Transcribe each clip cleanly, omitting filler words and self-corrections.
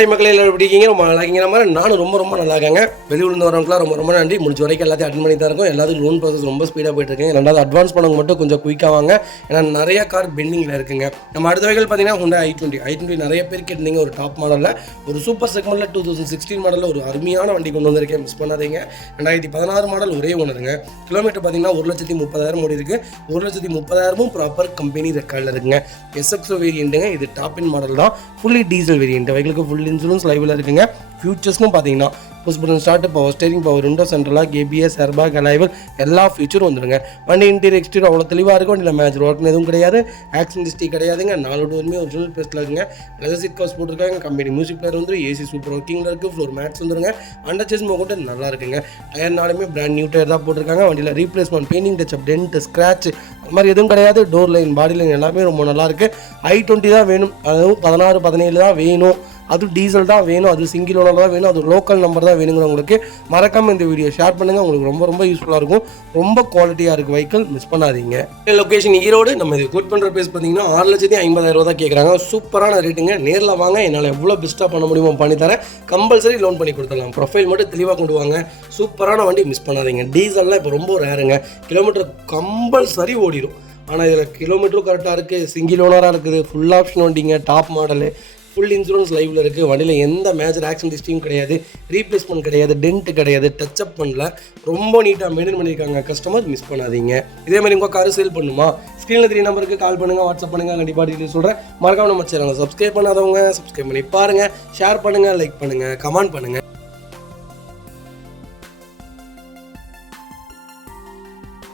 Hi மக்களே, எல்லாரும் எப்படி இருக்கீங்க? ரொம்ப நல்லா இருக்கீங்க. மாதிரி நானும் ரொம்ப நல்லா இருக்காங்க. வெளியூர்ந்து வரவங்களாம் ரொம்ப நன்றி. முடிஞ்ச வரைக்கும் எல்லாத்தையும் அட்டன் பண்ணி தான் இருக்கும். எல்லாத்துக்கும் லோன் ப்ராசஸ் ரொம்ப ஸ்பீடாக போயிட்டு இருக்கேன். ரெண்டாவது அட்வான்ஸ் பண்ணவங்க மட்டும் கொஞ்சம் குயிக்காக வாங்க. ஏன்னா நிறைய கார் பெண்டிங்கில் இருக்குங்க. நம்ம அடுத்த வகைகள் பார்த்தீங்கன்னா Honda i20 நிறைய பேர் கேட்டிருந்தீங்க. ஒரு டாப் மாடலில் ஒரு சூப்பர் செக்மெண்ட்டில் 2016 மாடலில் ஒரு அருமையான வண்டி கொண்டு வந்திருக்கேன். மிஸ் பண்ணாதீங்க. 2016 மாடல் ஒரே ஒன்றுங்க. கிலோமீட்டர் பார்த்தீங்கன்னா 1,30,000 ஓடி இருக்குது. 1,30,000 ப்ராப்பர் கம்பெனி ரெக்கார்டில் இருக்குங்க. SXO வேரியண்ட்டுங்க. இது டாப் இன் மாடல் தான். Fully diesel variant. வெஹிக்கிளுக்கு ஃபுல் இன்சூரன்ஸ் லைவில் இருக்குங்க. ஃபியூச்சர்ஸ்னு பார்த்தீங்கன்னா push button start, power steering, power window central lock, ABS, airbag, alloy wheel எல்லா ஃபியூச்சரும் வந்துடுங்க. வண்டி இன்டீரியர் எக்ஸ்டீரியர் அவ்வளோ தெளிவாக இருக்கும். வண்டியில் மேஜர் ஒர்க்னு எதுவும் கிடையாது. ஆக்சிடென்ட் ஹிஸ்ட்ரி கிடையாதுங்க. 4 டோருமே ஒரிஜினல் பேஸ்ட்டில் இருக்குங்க. லெதர் சீட் கவர்ஸ் போட்டிருக்காங்க. கம்பெனி மியூசிக் பிளேயர் வந்து AC சூப்பர் ஒர்க்கிங்கில் இருக்குது. ஃப்ளோர் மேட்ஸ் வந்துருங்க. அண்டர் சேஸ் கூட நல்லா இருக்குங்க. டயர்னாலுமே பிராண்ட் நியூ டயர் தான் போட்டிருக்காங்க. வண்டியில் replacement, painting touch up, dent, scratch அது மாதிரி எதுவும் கிடையாது. டோர் லைன், பாடி லைன் எல்லாமே ரொம்ப நல்லாயிருக்கு. i20 தான் வேணும், அதுவும் 16, 17 தான் வேணும், அதுவும் டீசல் தான் வேணும், அது சிங்கிள் ஓனர் தான் வேணும், அது லோக்கல் நம்பர் தான் வேணுங்கிறவங்களுக்கு மறக்காமல் இந்த வீடியோ ஷேர் பண்ணுங்கள். உங்களுக்கு ரொம்ப யூஸ்ஃபுல்லாக இருக்கும். ரொம்ப குவாலிட்டியாக இருக்குது வெஹிக்கிள், மிஸ் பண்ணாதீங்க. லொக்கேஷன் ஈரோடு. நம்ம இது கோட் பண்ணுற பேஸ் பார்த்தீங்கன்னா 6,50,000 தான் கேட்குறாங்க. சூப்பரான ரேட்டுங்க. நேரில் வாங்க, என்னால் எவ்வளோ பெஸ்ட்டாக பண்ண முடியுமோ பண்ணித்தரேன். கம்பல்சரி லோன் பண்ணி கொடுத்துடலாம். ப்ரொஃபைல் மட்டும் தெளிவாக கொண்டு வாங்க. சூப்பரான வண்டி, மிஸ் பண்ணாதீங்க. டீசல்லாம் இப்போ ரொம்ப ரேருங்க. கிலோமீட்டர் கம்பல்சரி ஓடிடும். ஆனால் இதில் கிலோமீட்டரும் கரெக்டாக இருக்குது. சிங்கிள் ஓனராக இருக்குது. ஃபுல் ஆப்ஷன் வண்டிங்க. டாப் மாடலு, ஃபுல் இன்சூரன்ஸ் லைவில் இருக்குது. வண்டியில் எந்த மேஜர் ஆக்சிடென்ட் ஹிஸ்ட்ரியும் கிடையாது. ரீப்ளேஸ்மெண்ட் கிடையாது. டென்ட் கிடையாது. டச்சப் பண்ணல. ரொம்ப நீட்டாக மெயின்டைன் பண்ணியிருக்காங்க. கஸ்டமர், மிஸ் பண்ணாதீங்க. இதே மாதிரி உங்கள் காரு சேல் பண்ணுமா? ஸ்க்ரீனில் 3 நம்பருக்கு கால் பண்ணுங்கள், வாட்ஸ்அப் பண்ணுங்கள். கண்டிப்பாக டீட்டெயில் சொல்கிறேன். மறக்காம நம்ம சேனலை சப்ஸ்கிரைப் பண்ணாதவங்க சப்ஸ்கிரைப் பண்ணி பாருங்கள். ஷேர் பண்ணுங்கள், லைக் பண்ணுங்கள், கமெண்ட் பண்ணுங்கள்.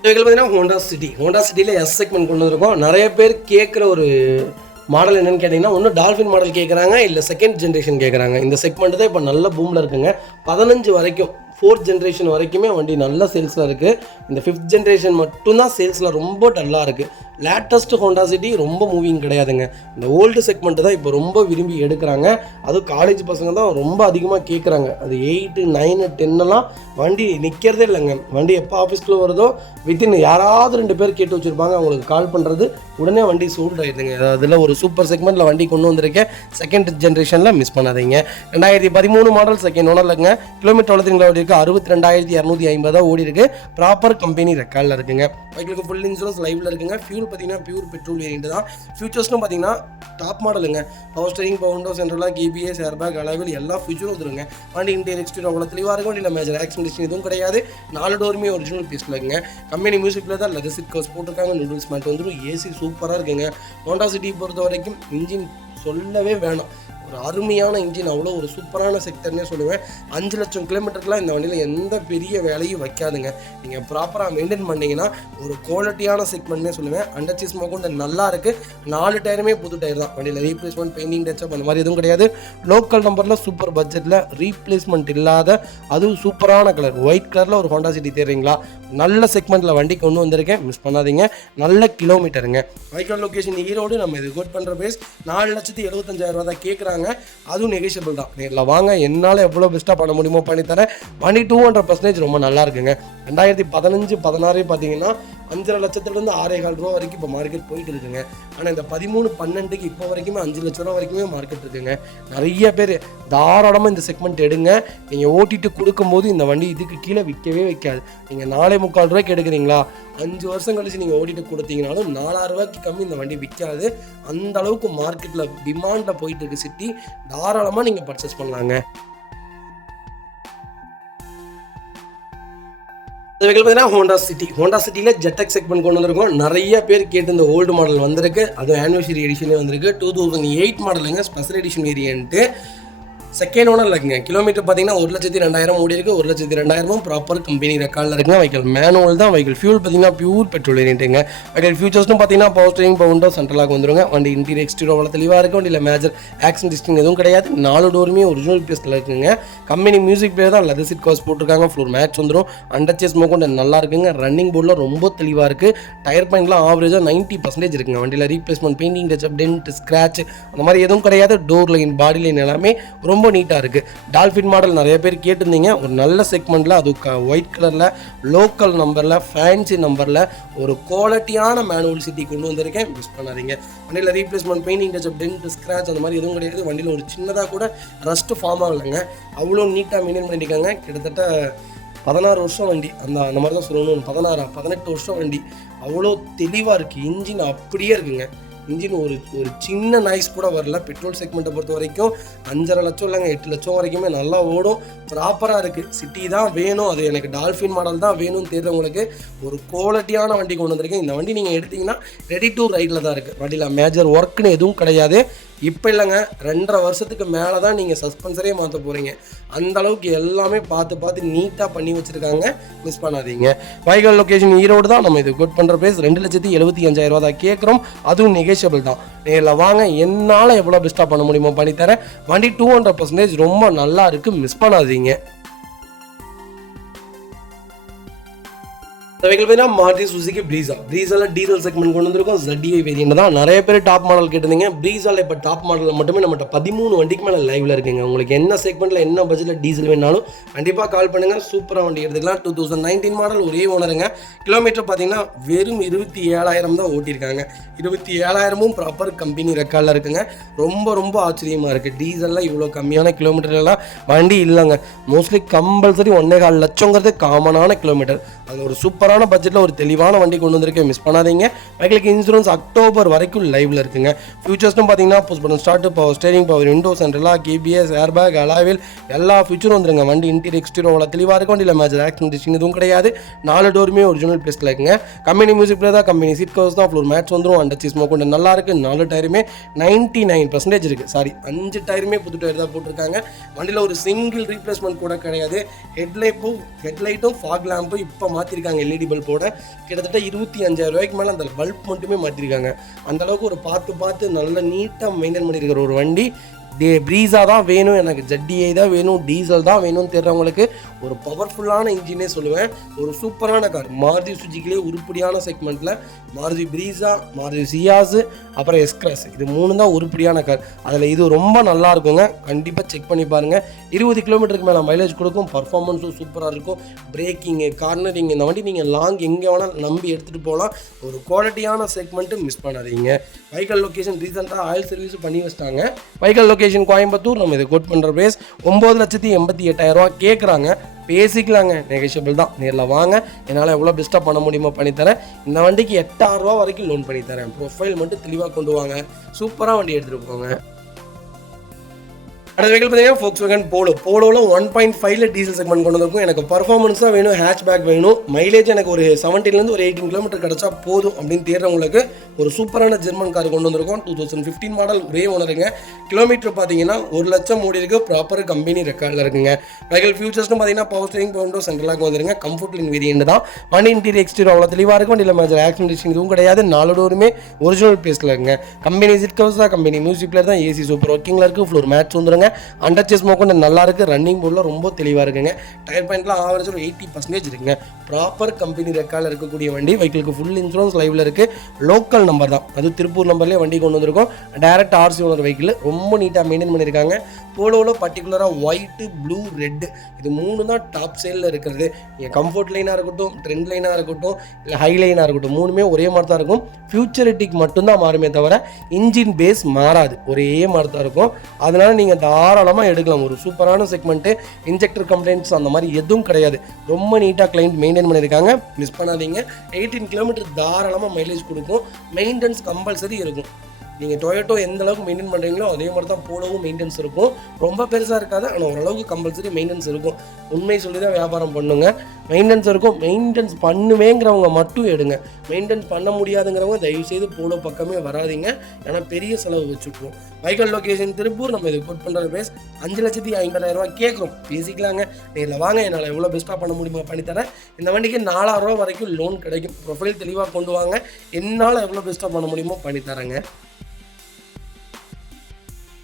பார்த்தீங்கன்னா ஹோண்டா சிட்டியில் எஸ் செக்மெண்ட் கொண்டு வந்திருக்கோம். நிறைய பேர் கேட்குற ஒரு மாடல் என்னென்னு கேட்டிங்கன்னா, ஒன்று டால்ஃபின் மாடல் கேட்குறாங்க, இல்லை செகண்ட் ஜென்ரேஷன் கேட்குறாங்க. இந்த செக்மெண்ட் தான் இப்போ நல்ல பூமில் இருக்குங்க. 15 வரைக்கும் 4th ஜென்ரேஷன் வரைக்குமே வண்டி நல்ல சேல்ஸில் இருக்குது. இந்த 5th ஜென்ரேஷன் மட்டும்தான் சேல்ஸில் ரொம்ப டல்லாக இருக்குது. லேட்டஸ்ட் ஹோண்டா சிட்டி ரொம்ப மூவிங் கிடையாதுங்க. இந்த ஓல்டு செக்மெண்ட்டு தான் இப்போ ரொம்ப விரும்பி எடுக்கிறாங்க. அதுவும் காலேஜ் பசங்க தான் ரொம்ப அதிகமாக கேட்குறாங்க. அது 8, 9, 10 வண்டி நிற்கிறதே இல்லைங்க. வண்டி எப்போ ஆஃபீஸ்க்குள்ளே வருதோ வித்தின் யாராவது 2 பேர் கேட்டு வச்சுருப்பாங்க. அவங்களுக்கு கால் பண்ணுறது உடனே வண்டி சோல்ட் ஆகிடுதுங்க. அதில் ஒரு சூப்பர் செக்மெண்ட்டில் வண்டி கொண்டு வந்திருக்கேன். செகண்ட் ஜென்ரேஷனில், மிஸ் பண்ணாதீங்க. 2013 மாடல், செகண்ட் ஓனர்லங்க. கிலோமீட்டர் வளர்த்துங்களா ஓடி இருக்குது. 62,250 ஓடி இருக்குது. ப்ராப்பர் கம்பெனி ரெக்கார்டில் இருக்குங்க. பைக்கிலுக்கு ஃபுல் இன்சூரன்ஸ் லைவில் இருக்குங்க. ஃபியூல் பார்த்தீங்கன்னா பியூர் பெட்ரோல் வேரியண்ட் தான். ஃபியூச்சர்ஸ்னு பார்த்தீங்கன்னா டாப் மாடலுங்க. Power steering, power window central lock, ABS, airbag, alloy wheel எல்லா ஃபியூச்சரும் வந்துருங்க. வண்டி இன்டீரியர் எக்ஸ்டீரியர் அவ்வளோ தெளிவாக இருக்கும். வண்டியில் மேஜர் ஆக்சிடென்ட் எதுவும் கிடையாது. 4 டோருமே ஒரிஜினல் பீஸில் இருக்குங்க. கம்பெனி மியூசிக்கில் தான் லெதர் சீட் கவர்ஸ் போட்டிருக்காங்க. நூடுல்ஸ் மேட் வந்துடும். AC சூப்பராக இருக்குங்க. ஹோண்டா சிட்டி பொறுத்த வரைக்கும் இன்ஜின் சொல்லவே வேணாம். ஒரு அருமையான இன்ஜின், அவ்வளோ ஒரு சூப்பரான செக்டர்னே சொல்லுவேன். 5 லட்சம் கிலோமீட்டருக்குலாம் இந்த வண்டியில் எந்த பெரிய வேலையும் வைக்காதுங்க. நீங்கள் ப்ராப்பராக மெயின்டைன் பண்ணிங்கன்னா ஒரு குவாலிட்டியான செக்மெண்ட்னே சொல்லுவேன். அண்டர் சீஸ் கொண்டு நல்லா இருக்குது. 4 டயருமே புது டயர் தான். வண்டியில் ரீப்ளேஸ்மெண்ட், பெயிண்டிங் டச்சப் அந்த மாதிரி எதுவும் கிடையாது. லோக்கல் நம்பரில் சூப்பர் பட்ஜெட்டில் ரீப்ளேஸ்மெண்ட் இல்லாத அதுவும் சூப்பரான கலர் ஒயிட் கலரில் ஒரு ஹோண்டா சிட்டி தெரியுங்களா? நல்ல செக்மெண்ட்டில் வண்டி கொண்டு வந்திருக்கேன், மிஸ் பண்ணாதீங்க. நல்ல கிலோமீட்டருங்க. Vehicle location Erode. நம்ம இது கோட் பண்ணுற பேஸ் 4,75,000 தான் கேட்குறாங்க. அதுவும் நெகோஷியபிள் தான். நேரில் வாங்க, என்னால் எவ்வளோ பெஸ்ட்டாக பண்ண முடியுமோ பண்ணித்தரேன். வண்டி 200% ரொம்ப நல்லா இருக்குங்க. 2015, 16 பார்த்தீங்கன்னா 5,5 லட்சத்துலேருந்து 6,15 ரூபா வரைக்கும் இப்போ மார்க்கெட் போயிட்டு இருக்குங்க. ஆனால் இந்த 13, 12க்கு இப்போ வரைக்குமே 5 லட்ச ரூபா வரைக்குமே மார்க்கெட் இருக்குங்க. நிறைய பேர் தாராளமாக இந்த செக்மெண்ட் எடுங்க. நீங்கள் ஓட்டிட்டு கொடுக்கும்போது இந்த வண்டி இதுக்கு கீழே விற்கவே வைக்காது. நீங்கள் 4,45 ரூபாய்க்கு எடுக்கிறீங்களா, 5 வருஷம் கழிச்சு நீங்கள் ஓட்டிட்டு கொடுத்தீங்கனாலும் 4,000 ரூபாய்க்கு கம்மி இந்த வண்டி விற்காது. அந்த அளவுக்கு மார்க்கெட்டில் டிமாண்டில் போயிட்டு இருக்கு சிட்டி. தாராளமாக நீங்கள் பர்ச்சேஸ் பண்ணலாங்க. பார்த்தீங்கன்னா ஹோண்டா சிட்டியில் ஜெட்டக் செக்மெண்ட் கொண்டு வந்திருக்கோம். நிறைய பேர் கேட்டு இந்த ஓல்டு மாடல் வந்திருக்கு. அதுவும் ஆனிவர்சரி எடிஷனே வந்திருக்கு. 2008 மாடலுங்க. Special edition variant. Second owner இருக்குங்க. கிலோமீட்டர் பார்த்தீங்கன்னா 1,02,000 ஓடி இருக்குது. 1,02,000 ப்ராப்பர் கம்பெனி ரெக்கார்டில் இருக்குங்க. வெஹிக்கிள் மேனுவல் தான். வெஹிக்கிள் ஃபியூல் பார்த்தீங்கன்னா பியூர் பெட்ரோல் வேரியன்ட்டுங்க. வெஹிக்கிள் ஃபியூச்சர்ஸ்னு பார்த்தீங்கன்னா பவர் ஸ்டேரிங், பவர் விண்டோ சென்ட்ரலாக வந்துருங்க. வண்டி இன்டீரியர் எக்ஸ்டீரியர் அவ்வளோ தெளிவாக இருக்கும். வண்டியில் மேஜர் ஆக்சிடென்ட் ஹிஸ்ட்ரி எதுவும் கிடையாது. 4 டோருமே ஒரிஜினல் பீஸில் இருக்குங்க. கம்பெனி மியூசிக் பிளேயர் தான். லெதர் சீட் கவர்ஸ் போட்டிருக்காங்க. ஃப்ளோர் மேட்ச் வந்துடும். அண்டர் சேஸ் கொண்டு நல்லா இருக்குங்க. ரன்னிங் போர்டில் ரொம்ப தெளிவாக இருக்குது. டயர் பாயிண்ட்லாம் ஆவரேஜாக 90% இருக்குங்க. வண்டியில் replacement, painting touch up, dent, scratch அந்த மாதிரி எதுவும் கிடையாது. டோர் லைன், பாடி லைன் எல்லாமே ரொம்ப ரொம்ப நீட்டாக இருக்குது. டால்ஃபின் மாடல் நிறைய பேர் கேட்டிருந்தீங்க. ஒரு நல்ல செக்மெண்ட்டில் அது ஒயிட் கலரில் லோக்கல் நம்பரில் ஃபேன்சி நம்பரில் ஒரு குவாலிட்டியான மேனுவல் சிட்டி கொண்டு வந்திருக்கேன். மிஸ் பண்ணாதீங்க. வண்டியில் replacement, painting touch up, dent, scratch அந்த மாதிரி எதுவும் கிடையாது. வண்டியில் ஒரு சின்னதாக கூட ரஸ்ட்டு ஃபார்ம் ஆகலைங்க. அவ்வளோ நீட்டாக மெயின்டைன் பண்ணியிருக்காங்க. கிட்டத்தட்ட 16 வருஷம் வண்டி, அந்த மாதிரி தான் சொல்லணும். 18 வருஷம் வண்டி. அவ்வளோ தெளிவாக இருக்குது. இன்ஜின் அப்படியே இருக்குங்க. இன்ஜின் ஒரு சின்ன நாய்ஸ் கூட வரல. பெட்ரோல் செக்மெண்ட்டை பொறுத்த வரைக்கும் 5.5 லட்சம் இல்லைங்க, 8 லட்சம் வரைக்குமே நல்லா ஓடும். ப்ராப்பராக இருக்குது. சிட்டி தான் வேணும், அது எனக்கு டால்ஃபின் மாடல் தான் வேணும்னு தேடுறவங்களுக்கு ஒரு குவாலிட்டியான வண்டி கொண்டு வந்திருக்கேன். இந்த வண்டி நீங்கள் எடுத்திங்கன்னா ரெடி டு ரைடில் தான் இருக்குது. வண்டியில் மேஜர் ஒர்க்குன்னு எதுவும் கிடையாது. இப்போ இல்லைங்க, 2.5 வருஷத்துக்கு மேலே தான் நீங்கள் சஸ்பென்சரே மாற்ற போகிறீங்க. அந்த அளவுக்கு எல்லாமே பார்த்து நீட்டாக பண்ணி வச்சுருக்காங்க. மிஸ் பண்ணாதீங்க. வைகல் லொக்கேஷன் ஈரோடு தான். நம்ம இது குட் பண்ணுற ப்ரைஸ் 2,75,000 தான் கேட்குறோம். அதுவும் நெகோஷியபிள் தான். நேரில் வாங்க, என்னால் எவ்வளோ பெஸ்ட்டாக பண்ண முடியுமோ பண்ணித்தரேன். வண்டி 200% ரொம்ப நல்லா இருக்குது. மிஸ் பண்ணாதீங்க. வெஹிக்கிள் பார்த்தீங்கன்னா மாருதி சுசுகி ப்ரீஸாவில் டீசல் செக்மெண்ட் கொண்டு வந்திருக்கும். ZDI வேரியன்ட் தான். நிறைய பேர் டாப் மாடல் கேட்டிருந்தீங்க. ப்ரீஸாவில் இப்போ டாப் மாடலில் மட்டுமே நம்மகிட்ட 13 வண்டிக்கு மேலே லைவில் இருக்குங்க. உங்களுக்கு என்ன செக்மெண்ட்டில் என்ன பட்ஜெட்டில் டீசல் வேணாலும் கண்டிப்பாக கால் பண்ணுங்கள். சூப்பராக வண்டி எடுத்துக்கலாம். 2019 மாடல், ஒரே ஓனருங்க. கிலோமீட்டர் பார்த்தீங்கன்னா வெறும் 27,000 தான் ஓட்டியிருக்காங்க. 27,000 ப்ராப்பர் கம்பெனி ரெக்கார்டில் இருக்குங்க. ரொம்ப ஆச்சரியமாக இருக்குது. டீசலில் இவ்வளோ கம்மியான கிலோமீட்டர்லாம் வண்டி இல்லைங்க. மோஸ்ட்லி கம்பல்சரி 1.25 லட்சங்கிறது காமனான கிலோமீட்டர். அது ஒரு சூப்பரான பட்ஜெட்டில் ஒரு தெளிவான வண்டி கொண்டு வந்திருக்கேன். மிஸ் பண்ணாதீங்க. பைக்கிலுக்கு இன்சூரன்ஸ் அக்டோபர் வரைக்கும் லைவில் இருக்குங்க. ஃபியூச்சர்ஸ்னு பார்த்தீங்கன்னா push button start, power steering, power windows, சென்ட்ரலா, KBS, ஏர்பேக், அலாவில் எல்லா ஃபியூச்சரும் வந்துருங்க. வண்டி இன்டீரியர் எக்ஸ்டீரியர் அவ்வளோ தெளிவாக இருக்கும். வண்டியில் மேஜர் ஆக்சிடென்ட் எதுவும் கிடையாது. 4 டோருமே ஒரிஜினல் பிளேஸில் இருக்குங்க. கம்பெனி மியூசிக் பிளே தான், கம்பெனி சீட் கவர்ஸ் தான், ஃப்ளோர் மேட்ச் வந்துடும். அண்டர் சீஸ் கொண்டு நல்லா இருக்குது. 4 டயருமே 99% இருக்குது. சாரி, 5 டயருமே புது டயர் தான் போட்டிருக்காங்க. வண்டியில் ஒரு சிங்கிள் ரீப்ளேஸ்மெண்ட் கூட கிடையாது. ஹெட்லைட்டும் ஃபாக் லேம்பும் இப்போ மாற்றிருக்காங்க. LED பல்போட கிட்டத்தட்ட 25,000 மேலே அந்த பல்ப் மட்டுமே மாற்றிருக்காங்க. அந்தளவுக்கு ஒரு பார்த்து நல்ல நீட்டாக மெயின்டைன் பண்ணியிருக்கிற ஒரு வண்டி. ப்ரீஸா தான் வேணும், எனக்கு ZDI தான் வேணும், டீசல் தான் வேணும்னு தெரிறவங்களுக்கு ஒரு பவர்ஃபுல்லான இன்ஜினே சொல்லுவேன். ஒரு சூப்பரான கார். மாருதி சுஜுக்கிலே உருப்படியான செக்மெண்ட்டில் மாருதி ப்ரீஸா, மாருதி சியாஸ், அப்புறம் எஸ்கிராஸ், இது 3 தான் உருப்படியான கார். அதில் இது ரொம்ப நல்லா இருக்குங்க. கண்டிப்பாக செக் பண்ணி பாருங்கள். 20 கிலோமீட்டருக்கு மேலே மைலேஜ் கொடுக்கும். பர்ஃபார்மன்ஸும் சூப்பராக இருக்கும். பிரேக்கிங்கு, கார்னரிங், இந்த வண்டி நீங்கள் லாங் எங்கே வேணால் நம்பி எடுத்துகிட்டு போகலாம். ஒரு குவாலிட்டியான செக்மெண்ட்டு மிஸ் பண்ணாதீங்க. வைக்கல் லொக்கேஷன் ரீசெண்டாக ஆயில் சர்வீஸ் பண்ணி வச்சிட்டாங்க. வைக்கல் லொக்கேஷன் கோயம்புத்தூர். நம்ம இதை கோட் பண்ணுற ப்ரைஸ் 9,88,000 கேட்குறாங்க. பேசிக்கலாங்க, நெகோஷியபிள் தான். நேரில் வாங்க, என்னால் எவ்வளோ பெஸ்ட்டாக பண்ண முடியுமோ பண்ணித்தரேன். இந்த வண்டிக்கு 8,000 வரைக்கும் லோன் பண்ணித்தரேன். ப்ரொஃபைல் மட்டும் தெளிவாக கொண்டு வாங்க. சூப்பராக வண்டி எடுத்துகிட்டு போங்க. அடுத்த வெஹிக்கிள் பார்த்தீங்கன்னா Volkswagen போலோவில் 1.5 டீசல் செக்மெண்ட் கொண்டு வந்திருக்கும். எனக்கு பர்ஃபார்மன்ஸ் தான் வேணும், ஹேட்ச்பேக் வேணும், மைலேஜ் எனக்கு ஒரு 17 ஒரு 18 கிலோமீட்டர் கிடச்சா போதும் அப்படின்னு தேடுறவங்களுக்கு ஒரு சூப்பரான ஜெர்மன் கார் கொண்டு வந்திருக்கும். 2015 மாடல், ஒரே ஓனருங்க. கிலோமீட்டர் பார்த்தீங்கன்னா 1 லட்சம் ஓடி இருக்கு. ப்ராப்பர் கம்பெனி ரெக்கார்டில் இருக்குங்க. வெஹிக்கிள் ஃபியூச்சர்ஸ்னு பார்த்தீங்கன்னா பவர் ஸ்டீரிங், பவர் விண்டோ, சென்ட்ரலாக வந்துருங்க. கம்ஃபர்ட்லின் வேரியன்ட் தான். வண்டி இன்டீரியர் எக்ஸ்டீரியர் அவ்வளோ தெளிவாக இருக்கும். வண்டியில் மேஜர் ஆக்சிடென்ட் இதுவும் கிடையாது. 4 டோருமே ஒரிஜினல் பிளேஸில் இருக்குங்க. கம்பெனி சீட் கவர்ஸ் தான், கம்பெனி மியூசிக் பிளேயர் தான், AC சூப்பர் ஒர்க்கிங்கில் இருக்குது. ஃப்ளோர் மேட்ச் வந்துருங்க. அண்டர் சேஸ் மோக்கொண்டு நல்லா இருக்குது. ரன்னிங் போர்டில் ரொம்ப தெளிவாக இருக்குங்க. டயர் பாயிண்ட்லாம் ஆவரேஜ் ஒரு 80% இருக்குங்க. ப்ராப்பர் கம்பெனி ரெக்கார்டில் இருக்கக்கூடிய வண்டி. வெஹிக்கிளுக்கு ஃபுல் இன்சூரன்ஸ் லைவில் இருக்குது. லோக்கல் நம்பர் தான், அது திருப்பூர் நம்பர்லேயே வண்டி கொண்டு வந்திருக்கோம். Direct RC owner vehicle. ரொம்ப நீட்டாக மெயின்டைன் பண்ணியிருக்காங்க. போலோவில் பர்டிகுலராக ஒயிட்டு, ப்ளூ, ரெட்டு, இது 3 தான் டாப் சைடில் இருக்கிறது. நீங்கள் கம்ஃபர்ட் லைனாக இருக்கட்டும், ட்ரெண்ட் லைனாக இருக்கட்டும், இல்லை ஹை லைனாக இருக்கட்டும், 3மே ஒரே மாதிரி தான் இருக்கும். ஃபியூச்சரிட்டிக் மட்டும்தான் மாறுமே தவிர இன்ஜின் பேஸ் மாறாது. ஒரே மாதிரி தான் இருக்கும். அதனால் நீங்கள் தாராளமாக எடுக்கலாம். ஒரு சூப்பரான செக்மெண்ட்டு. இன்ஜெக்டர் கம்ப்ளைண்ட்ஸ் அந்த மாதிரி எதுவும் கிடையாது. ரொம்ப நீட்டாக கிளைண்ட் மெயின்டைன் பண்ணியிருக்காங்க. மிஸ் பண்ணாதீங்க. 18 கிலோமீட்டர் தாராளமாக மைலேஜ் கொடுக்கும். மெயின்டெனன்ஸ் கம்பல்சரி இருக்கும். நீங்கள் டொயோட்டோ எந்த அளவுக்கு மெயின்டைன் பண்ணுறீங்களோ அதே மாதிரி தான் போலோவும் மெயின்டெனன்ஸ் இருக்கும். ரொம்ப பெருசாக இருக்காது, ஆனால் ஓரளவுக்கு கம்பல்சரி மெயின்டெனன்ஸ் இருக்கும். உண்மை சொல்லி தான் வியாபாரம் பண்ணுங்க. மெயின்டெனன்ஸ் இருக்கும். மெயின்டெனன்ஸ் பண்ணுவேங்கிறவங்க மட்டும் எடுங்க. மெயின்டெனன்ஸ் பண்ண முடியாதுங்கிறவங்க தயவுசெய்து போலோ பக்கமே வராதிங்க. ஏன்னா பெரிய செலவு வச்சுட்ருவோம். வைக்கல் லொக்கேஷன் திருப்பூர். நம்ம இது கோட் பண்ணுற பேஸ் 5,50,000 கேட்குறோம். பேசிக்கலாங்க. நேரில் வாங்க, என்னால் எவ்வளோ பெஸ்ட்டாக பண்ண முடியுமா பண்ணித்தரேன். இந்த வண்டிக்கு 4,000 வரைக்கும் லோன் கிடைக்கும். ப்ரொஃபைல் தெளிவாக கொண்டு வாங்க, என்னால் எவ்வளோ பெஸ்ட்டாக பண்ண முடியுமோ பண்ணித்தரேங்க.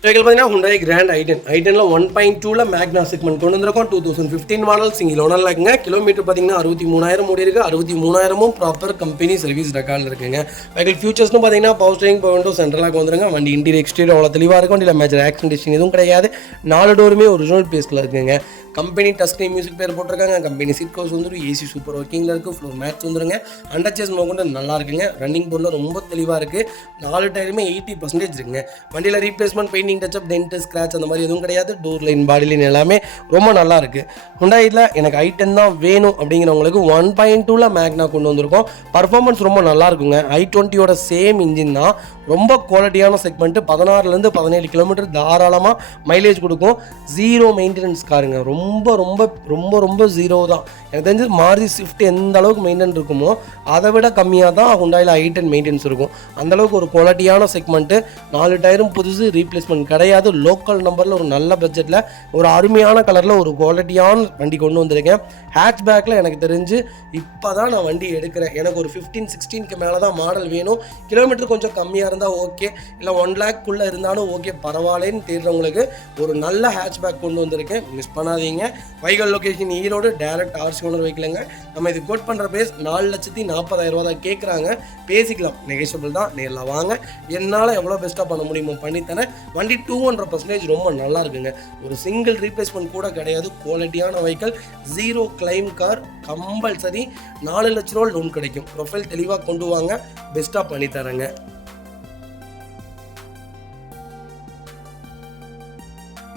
வெஹிக்கிள் பார்த்தீங்கன்னா Hyundai Grand i10ல 1.2ல மேக்னா செக்மெண்ட் கொண்டு வந்திருக்கோம். 2015 மாடல் சிங்கிள் ஓனரில் இருக்குங்க. கிலோமீட்டர் பார்த்தீங்கன்னா 63,000 ஓடி இருக்குது. 63,000ம் ப்ராப்பர் கம்பெனி சர்வீஸ் ரெக்கார்டில் இருக்குங்க. வெஹிக்கிள் ஃபியூச்சர்ஸ்னு பார்த்தீங்கன்னா பவர் ஸ்டீரிங், பவர் விண்டோ, சென்ட்ரலாக வந்துருங்க. வண்டி இன்டீரியர் எக்ஸ்டீரியர் அவ்வளோ தெளிவாக இருக்கும். வண்டியில் மேஜர் ஆக்சிடென்ட் எதுவும் கிடையாது. 4 டோருமே ஒரிஜினல் பேஸில் இருக்குங்க. கம்பெனி டஸ்கிரீன் மியூசிக் பேர் போட்டிருக்காங்க. கம்பெனி சீட் கவர்ஸ் வந்துடும். ஏசி சூப்பர் ஒர்க்கிங்கில் இருக்குது. ஃப்ளோர் மேட்ச் வந்துருங்க. அண்டர்ச்சேஸ் கொண்டு நல்லா இருக்குங்க. ரன்னிங் போர்டில் ரொம்ப தெளிவாக இருக்குது. 4 டயருமே 80% இருக்குங்க. வண்டியில் replacement, painting, touch up, dent, scratch அந்த மாதிரி எதுவும் கிடையாது. டோர் லைன், பாடி லைன் எல்லாமே ரொம்ப நல்லா இருக்குது. Hyundaiல எனக்கு i10 தான் வேணும் அப்படிங்கிறவங்களுக்கு 1.2ல மேக்னா கொண்டு வந்திருக்கோம். பர்ஃபார்மன்ஸ் ரொம்ப நல்லா இருக்குங்க. i20யோட சேம் இன்ஜின் தான். ரொம்ப குவாலிட்டியான செக்மெண்ட்டு. 16லேருந்து 17 கிலோமீட்டர் தாராளமாக மைலேஜ் கொடுக்கும். ஜீரோ மெயின்டெனன்ஸ் காருங்க. ரொம்ப ரொம்ப ரொம்ப ரொம்ப ஜீரோ தான். எனக்கு தெரிஞ்சு மாருதி ஸ்விஃப்ட் எந்த அளவுக்கு மெயின்டெனன் இருக்குமோ அதை விட கம்மியாக தான் Hyundaiல i10 மெயின்டெனன்ஸ் இருக்கும். அந்தளவுக்கு ஒரு குவாலிட்டியான செக்மெண்ட்டு. 4 டயரும் புதுசு, ரீப்ளேஸ்மெண்ட் கிடையாது. லோக்கல் நம்பரில் ஒரு நல்ல பட்ஜெட்டில் ஒரு அருமையான கலரில் ஒரு குவாலிட்டியான வண்டி கொண்டு வந்திருக்கேன். ஹேட்ச்பேக்கில் எனக்கு தெரிஞ்சு இப்போ தான் நான் வண்டி எடுக்கிறேன். எனக்கு ஒரு 15-16க்கு மேலே தான் மாடல் வேணும். கிலோமீட்டர் கொஞ்சம் கம்மியாக இருந்தால் ஓகே, இல்லை 1 லேக்குள்ளே இருந்தாலும் ஓகே, பரவாயில்லன்னு தேடுறவங்களுக்கு ஒரு நல்ல ஹேட்ச்பேக் கொண்டு வந்திருக்கேன். மிஸ் பண்ணாதீங்க. Vehicle location Erode. Direct RC owner வைக்கலங்க. நம்ம இது கோட் பண்ணுற பேஸ் 4,40,000 தான் கேட்குறாங்க. பேசிக்கலாம், நெகோஷியபிள் தான். நேரில் வாங்க, என்னால் எவ்வளோ பெஸ்ட்டாக பண்ண முடியுமோ பண்ணித்தரேன். வண்டி 200% ரொம்ப நல்லா இருக்குங்க. ஒரு சிங்கிள் ரீப்ளேஸ்மெண்ட் கூட கிடையாது. குவாலிட்டியான vehicle, zero claim car. Compulsory 4 லட்ச ரூபா லோன் கிடைக்கும். ப்ரொஃபைல் தெளிவாக கொண்டு வாங்க, பெஸ்ட்டாக பண்ணித்தரேங்க.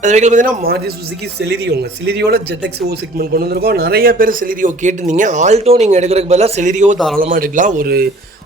அது வெஹிக்கிள் பார்த்தீங்கன்னா மாருதி சுசுகி செலிரியோங்க. செலிரியோட ZX-O செக்மெண்ட் கொண்டு வந்திருக்கோம். நிறைய பேர் செலிரியோ கேட்டிருந்தீங்க. ஆல்டோ நீங்கள் எடுக்கிறதுக்கு பதிலாக செலிரியோ தாராளமாக எடுக்கலாம். ஒரு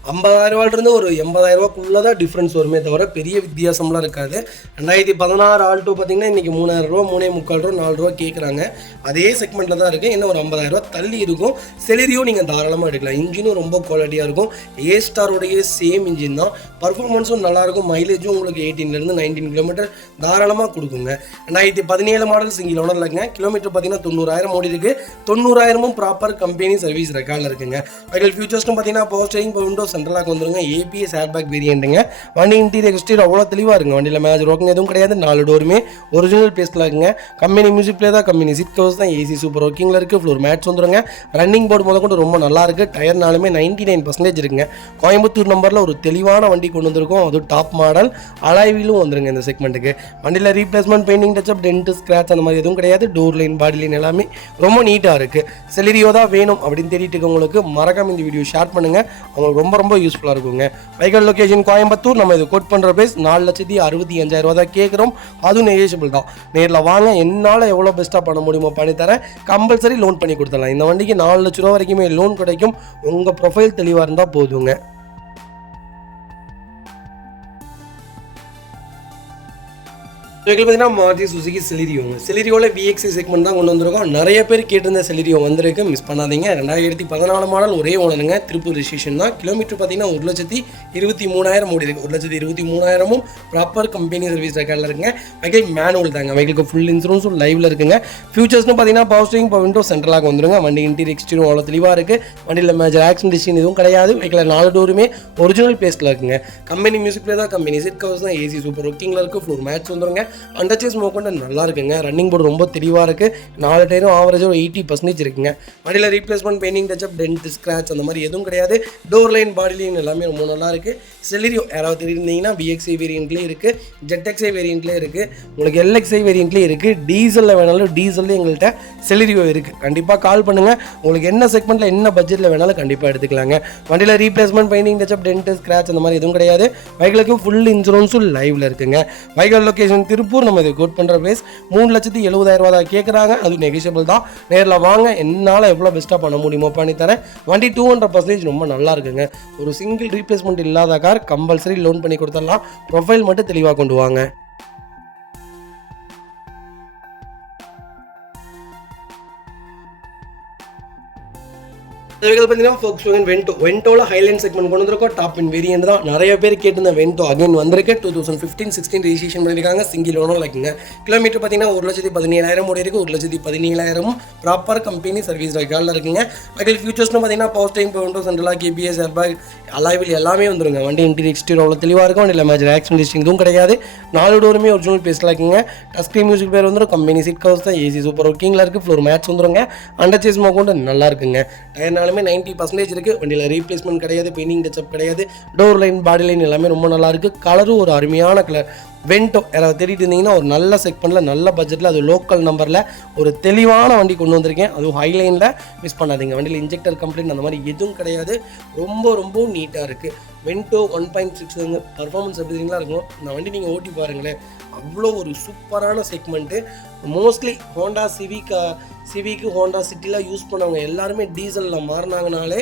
50,000 ஒரு 80,000 தான் டிஃப்ரென்ஸ் வருமே தவிர பெரிய வித்தியாசம்லாம் இருக்காது. 2016 ஆல்டோ பார்த்தீங்கன்னா இன்றைக்கி 3,000 3,340 4 கேட்குறாங்க. அதே செக்மெண்ட்டில் தான் இருக்குது. இன்னும் ஒரு 50,000 தள்ளி இருக்கும். செலிரியோ நீங்கள் தாராளமாக எடுக்கலாம். இன்ஜினும் ரொம்ப குவாலிட்டியாக இருக்கும். A-ஸ்டாரோடைய சேம் இன்ஜின் தான். பர்ஃபார்மன்ஸும் நல்லாயிருக்கும். மைலேஜும் உங்களுக்கு 18லேருந்து 19 கிலோமீட்டர் தாராளமாக கொடுக்குங்க. 2017 மாடல் சிங்கிள் ஓனரில் இருக்குங்க. கிலோமீட்டர் பார்த்தீங்கன்னா 90,000 ஓடி இருக்குது. 90,000ம் ப்ராப்பர் கம்பெனி சர்வீஸ் ரெக்கார்டில் இருக்குங்க. வெஹிக்கிள் ஃபியூச்சர்ஸ்னு பார்த்தீங்கன்னா பவர் ஸ்டீரிங், பவர் விண்டோ, சென்ட்ரலாக வந்துருங்க. ABS ஏர்பேக் வேரியண்ட்டுங்க. வண்டி இன்டீரியர் எக்ஸ்டீரியர் அவ்வளோ தெளிவாக இருக்குங்க. வண்டியில் மேஜர் ஒர்க்கிங் எதுவும் கிடையாது. 4 டோருமே ஒரிஜினல் பேஸில் இருக்குங்க. கம்பெனி மியூசிக் பிளே தான். கம்பெனி சீட் கவர்ஸ் தான். ஏசி சூப்பர் ஒர்க்கிங்கில் இருக்குது. ஃப்ளோர் மேட்ச் வந்துருங்க. ரன்னிங் போர்டு முதற்கொண்டு ரொம்ப நல்லா இருக்குது. டயர்னாலுமே 99% இருக்குங்க. கோயம்புத்தூர் நம்பரில் ஒரு தெளிவான வண்டி கொண்டு வந்திருக்கோம். அது டாப் மாடல். அலாய்விலும் வந்துருங்க இந்த செக்மெண்ட்டுக்கு. வண்டியில் replacement, painting, touch up, dent, scratch அந்த மாதிரி எதுவும் கிடையாது. டோர் லைன், பாடி லைன் எல்லாமே ரொம்ப நீட்டாக இருக்குது. செலிரியோ தான் வேணும் அப்படின்னு தேடிட்டு இருக்கவங்களுக்கு மறக்காம இந்த வீடியோ ஷேர் பண்ணுங்கள். அவங்களுக்கு ரொம்ப ரொம்ப யூஸ்ஃபுல்லாக இருக்குங்க. Vehicle location Coimbatore. நம்ம இது கோட் பண்ணுற பேஸ் 4,65,000 தான் கேட்குறோம். அதுவும் நெகோஷியபிள் தான். நேரில் வாங்க, என்னால் எவ்வளோ பெஸ்ட்டாக பண்ண முடியுமோ பண்ணித்தரேன். கம்பல்சரி லோன் பண்ணி கொடுத்துடலாம். இந்த வண்டிக்கு 4 லட்ச ரூபா வரைக்குமே லோன் கிடைக்கும். உங்கள் ப்ரொஃபைல் தெளிவாக இருந்தால் போதுங்க. வெஹிக்கிள் பார்த்தீங்கன்னா மாருதி சுசுகி செலிரியோங்க. செலிரியோவில் VX செக்மெண்ட் தான் கொண்டு வந்திருக்கோம். நிறைய பேர் கேட்டிருந்த செலிரியோ வந்திருக்கு. மிஸ் பண்ணாதீங்க. 2014 மாடல், ஒரே ஓனருங்க. திருப்பூர் ரிஜிஸ்ட்ரேஷன் தான். கிலோமீட்டர் பார்த்தீங்கன்னா 1,23,000 ஓடி இருக்குது. 1,23,000ம் ப்ராப்பர் கம்பெனி சர்வீஸ் ரெக்கார்டில் இருக்குங்க. வெஹிக்கிள் மேனுவல் தாங்க. வெஹிக்கிளுக்கு ஃபுல் இன்சூரன்ஸும் லைவில் இருக்குங்க. ஃபியூச்சர்ஸ்னு பார்த்தீங்கன்னா பவர் ஸ்டீரிங், பவர் விண்டோ, சென்ட்ரலாக வந்துருங்க. வண்டி இன்டீரியர் எக்ஸ்டீரியர் அவ்வளோ தெளிவாக இருக்குது. வண்டியில் மேஜர் ஆக்சிடென்ட் எதுவும் கிடையாது. வெஹிக்கிள் 4 டோருமே ஒரிஜினல் பேஸில் இருக்குங்க. கம்பெனி மியூசிக் பிளே தான். கம்பெனி சீட் கவர்ஸ் தான். ஏசி சூப்பர் ஒர்க்கிங்கில் இருக்குது. ஃப்ளோர் மேட்ச் வந்துருங்க. அண்டர்ச்சேஸ் கொண்டு நல்லா இருக்குங்க. ரன்னிங் போர்டு ரொம்ப தெளிவாக இருக்குது. 4 டயரும் ஆவரேஜாக 80% இருக்குங்க. வண்டியில் replacement, painting, touch up, dent, scratch அந்த மாதிரி எதுவும் கிடையாது. டோர் லைன், பாடி லைன் எல்லாமே ரொம்ப நல்லா இருக்குது. செலிரியோ யாராவது தெரியிருந்தீங்கன்னா VXI வேரியண்ட்லேயே இருக்குது. ZXI வேரியண்ட்லேயே இருக்குது. உங்களுக்கு LXI வேரியண்ட்லேயே இருக்குது. டீசலில் வேணாலும் டீசல்லே எங்கள்கிட்ட செலிரியோ இருக்குது. கண்டிப்பாக கால் பண்ணுங்கள். உங்களுக்கு என்ன செக்மெண்ட்டில் என்ன பட்ஜெட்டில் வேணாலும் கண்டிப்பாக எடுத்துக்கலாங்க. வண்டியில் replacement, painting, touch up, dent, scratch அந்த மாதிரி எதுவும் கிடையாது. வெஹிக்கிளுக்கு ஃபுல் இன்சூரன்ஸும் லைவில் இருக்குங்க. Vehicle location Tiruppur. நம்ம இது கோட் பண்ணுற பேஸ் 3,70,000 தான் கேட்குறாங்க. அது நெகோஷியபிள் தான். நேரில் வாங்க, என்னால் எவ்வளோ பெஸ்ட்டாக பண்ண முடியுமோ பண்ணித்தரேன். வண்டி 200% ரொம்ப நல்லா இருக்குங்க. ஒரு சிங்கிள் ரீப்ளேஸ்மெண்ட் இல்லாத கார். கம்பல்சரி லோன் பண்ணி கொடுத்துடலாம். ப்ரொஃபைல் மட்டும் தெளிவாக கொண்டு வாங்க. வெஹிக்கிள் பார்த்தீங்கன்னா Volkswagen வென்டோ. வென்டோவில் ஹைலைன் செக்மெண்ட் கொண்டு வந்திருக்கோம். டாப் இன் வேரியன்ட் தான். நிறைய பேர் கேட்டிருந்த வென்டோ அகைன் வந்திருக்கு. 2015-16 ரெஜிஸ்ட்ரேஷன் பண்ணியிருக்காங்க. Single owner லைக்குங்க. கிலோமீட்டர் பார்த்தீங்கன்னா 1,17,000 ஓடி இருக்குது. 1,17,000 ப்ராப்பர் கம்பெனி சர்வீஸ் ரெக்கார்டில் இருக்குங்க. வெஹிக்கிள் ஃபியூச்சர்ஸ்னு பார்த்தீங்கன்னா power steering, power windows, central lock, ABS, airbag, alloy wheel எல்லாமே வந்துருங்க. வண்டி இன்டீரியர் எக்ஸ்டீரியர் அவ்வளோ தெளிவாக இருக்கும். வண்டியில் மேஜர் ஆக்சிடென்ட் ஹிஸ்ட்ரி எதுவும் கிடையாது. 4 டோருமே ஒரிஜினல் பேஸ்டில் இருக்குங்க. டச் ஸ்க்ரீன் மியூசிக் பேர் வந்துடும். கம்பெனி சீட் கவர்ஸ் தான். ஏசி சூப்பர் ஒர்க்கிங்கில் இருக்குது. ஃப்ளோர் மேட்ச் வந்துருங்க. அண்டர் சேஸ் மோக்கொண்டு நல்லா இருக்குங்க. டயர்னாலுமே 90% இருக்குது. வண்டியில் ரீப்ளேஸ்மெண்ட் கிடையாது, பெயிண்டிங் டச்சப் கிடையாது. டோர் லைன், பாடி லைன் எல்லாமே ரொம்ப நல்லா இருக்குது. கலரும் ஒரு அருமையான கலர். வென்டோ யாராவது தேடிட்டு இருந்தீங்கன்னா ஒரு நல்ல செக்மெண்ட்டில் நல்ல பட்ஜெட்டில் அது லோக்கல் நம்பரில் ஒரு தெளிவான வண்டி கொண்டு வந்திருக்கேன். அதுவும் ஹைலைனில் மிஸ் பண்ணாதீங்க. வண்டியில் இன்ஜெக்டர் கம்ப்ளைண்ட் அந்த மாதிரி எதுவும் கிடையாது. ரொம்ப நீட்டாக இருக்குது. வென்டோ 1.6 பர்ஃபார்மன்ஸ் எப்படிங்களா இருக்கும். இந்த வண்டி நீங்கள் ஓட்டி பாருங்களேன், அவ்வளோ ஒரு சூப்பரான செக்மெண்ட்டு. மோஸ்ட்லி ஹோண்டா சிவிக்கு ஹோண்டா சிட்டிலாம் யூஸ் பண்ணவங்க எல்லாருமே டீசலில் மாறினாங்கனாலே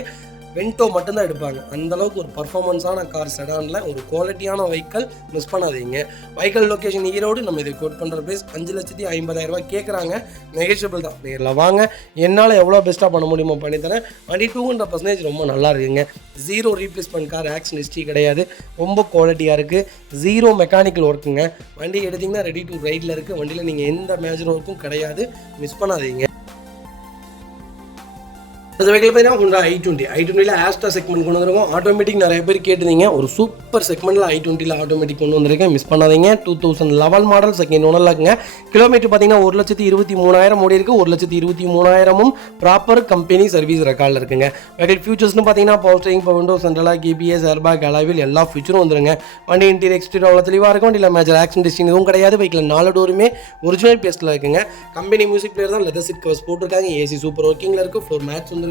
வென்டோ மட்டும்தான் எடுப்பாங்க. அந்தளவுக்கு ஒரு பர்ஃபார்மன்ஸான கார் செடானில் ஒரு குவாலிட்டியான வெஹிக்கல் மிஸ் பண்ணாதீங்க. Vehicle location Erode. நம்ம இதை கோட் பண்ணுற ப்ரைஸ் 5,50,000 கேட்குறாங்க. நெகோஷியபிள் தான். நேரில் வாங்க, என்னால் எவ்வளோ பெஸ்ட்டாக பண்ண முடியுமோ பண்ணித்தரேன். வண்டி 200% ரொம்ப நல்லா இருக்குங்க. 0 ரீப்ளேஸ்மெண்ட் கார், ஆக்சிடென்ட் ஹிஸ்ட்ரி கிடையாது. ரொம்ப குவாலிட்டியாக இருக்குது. 0 மெக்கானிக்கல் ஒர்க்குங்க. வண்டி எடுத்திங்கன்னா ரெடி டு ரைடில் இருக்குது. வண்டியில் நீங்கள் எந்த மேஜர் ஒர்க்கும் கிடையாது. மிஸ் பண்ணாதீங்க. அந்த வெஹிக்கிள் பார்த்தீங்கன்னா ஹோண்டா i20ல ஆஸ்ட்ரா செக்மெண்ட் கொண்டு வந்திருக்கோம். ஆட்டோமேட்டிக் நிறைய பேர் கேட்டிருந்தீங்க. ஒரு சூப்பர் செக்மெண்ட்டில் i20ல ஆட்டோமேட்டிக் கொண்டு வந்திருக்கேன். மிஸ் பண்ணாதீங்க. 2011 மாடல், செகண்ட் ஓனரில் இருக்குங்க. கிலோமீட்டர் பார்த்தீங்கன்னா 1,23,000 ஓடி இருக்குது. 1,23,000 ப்ராப்பர் கம்பெனி சர்வீஸ் ரெக்கார்டில் இருக்குங்க. வெஹிக்கிள் ஃபியூச்சர்ஸ்னு பார்த்தீங்கன்னா power steering, power windows, central lock, ABS, airbag, alloy wheel எல்லா ஃபியூச்சரும் வந்துருங்க. வண்டி இன்டீரியர் எக்ஸ்டீரியர் அவ்வளோ தெளிவாக இருக்கும். வண்டியில் மேஜர் ஆக்சிடென்ட் ஹிஸ்ட்ரி எதுவும் கிடையாது. வெஹிக்கில் 4 டோருமே ஒரிஜினல் பேஸ்டில் இருக்குங்க. கம்பெனி மியூசிக் பிளேயர் தான். லெதர் சீட் கவர்ஸ் போட்டிருக்காங்க. ஏசி சூப்பர் ஒர்க்கிங்கில் இருக்குது. ஃப்ளோர் மேட்ச் வந்துருங்க.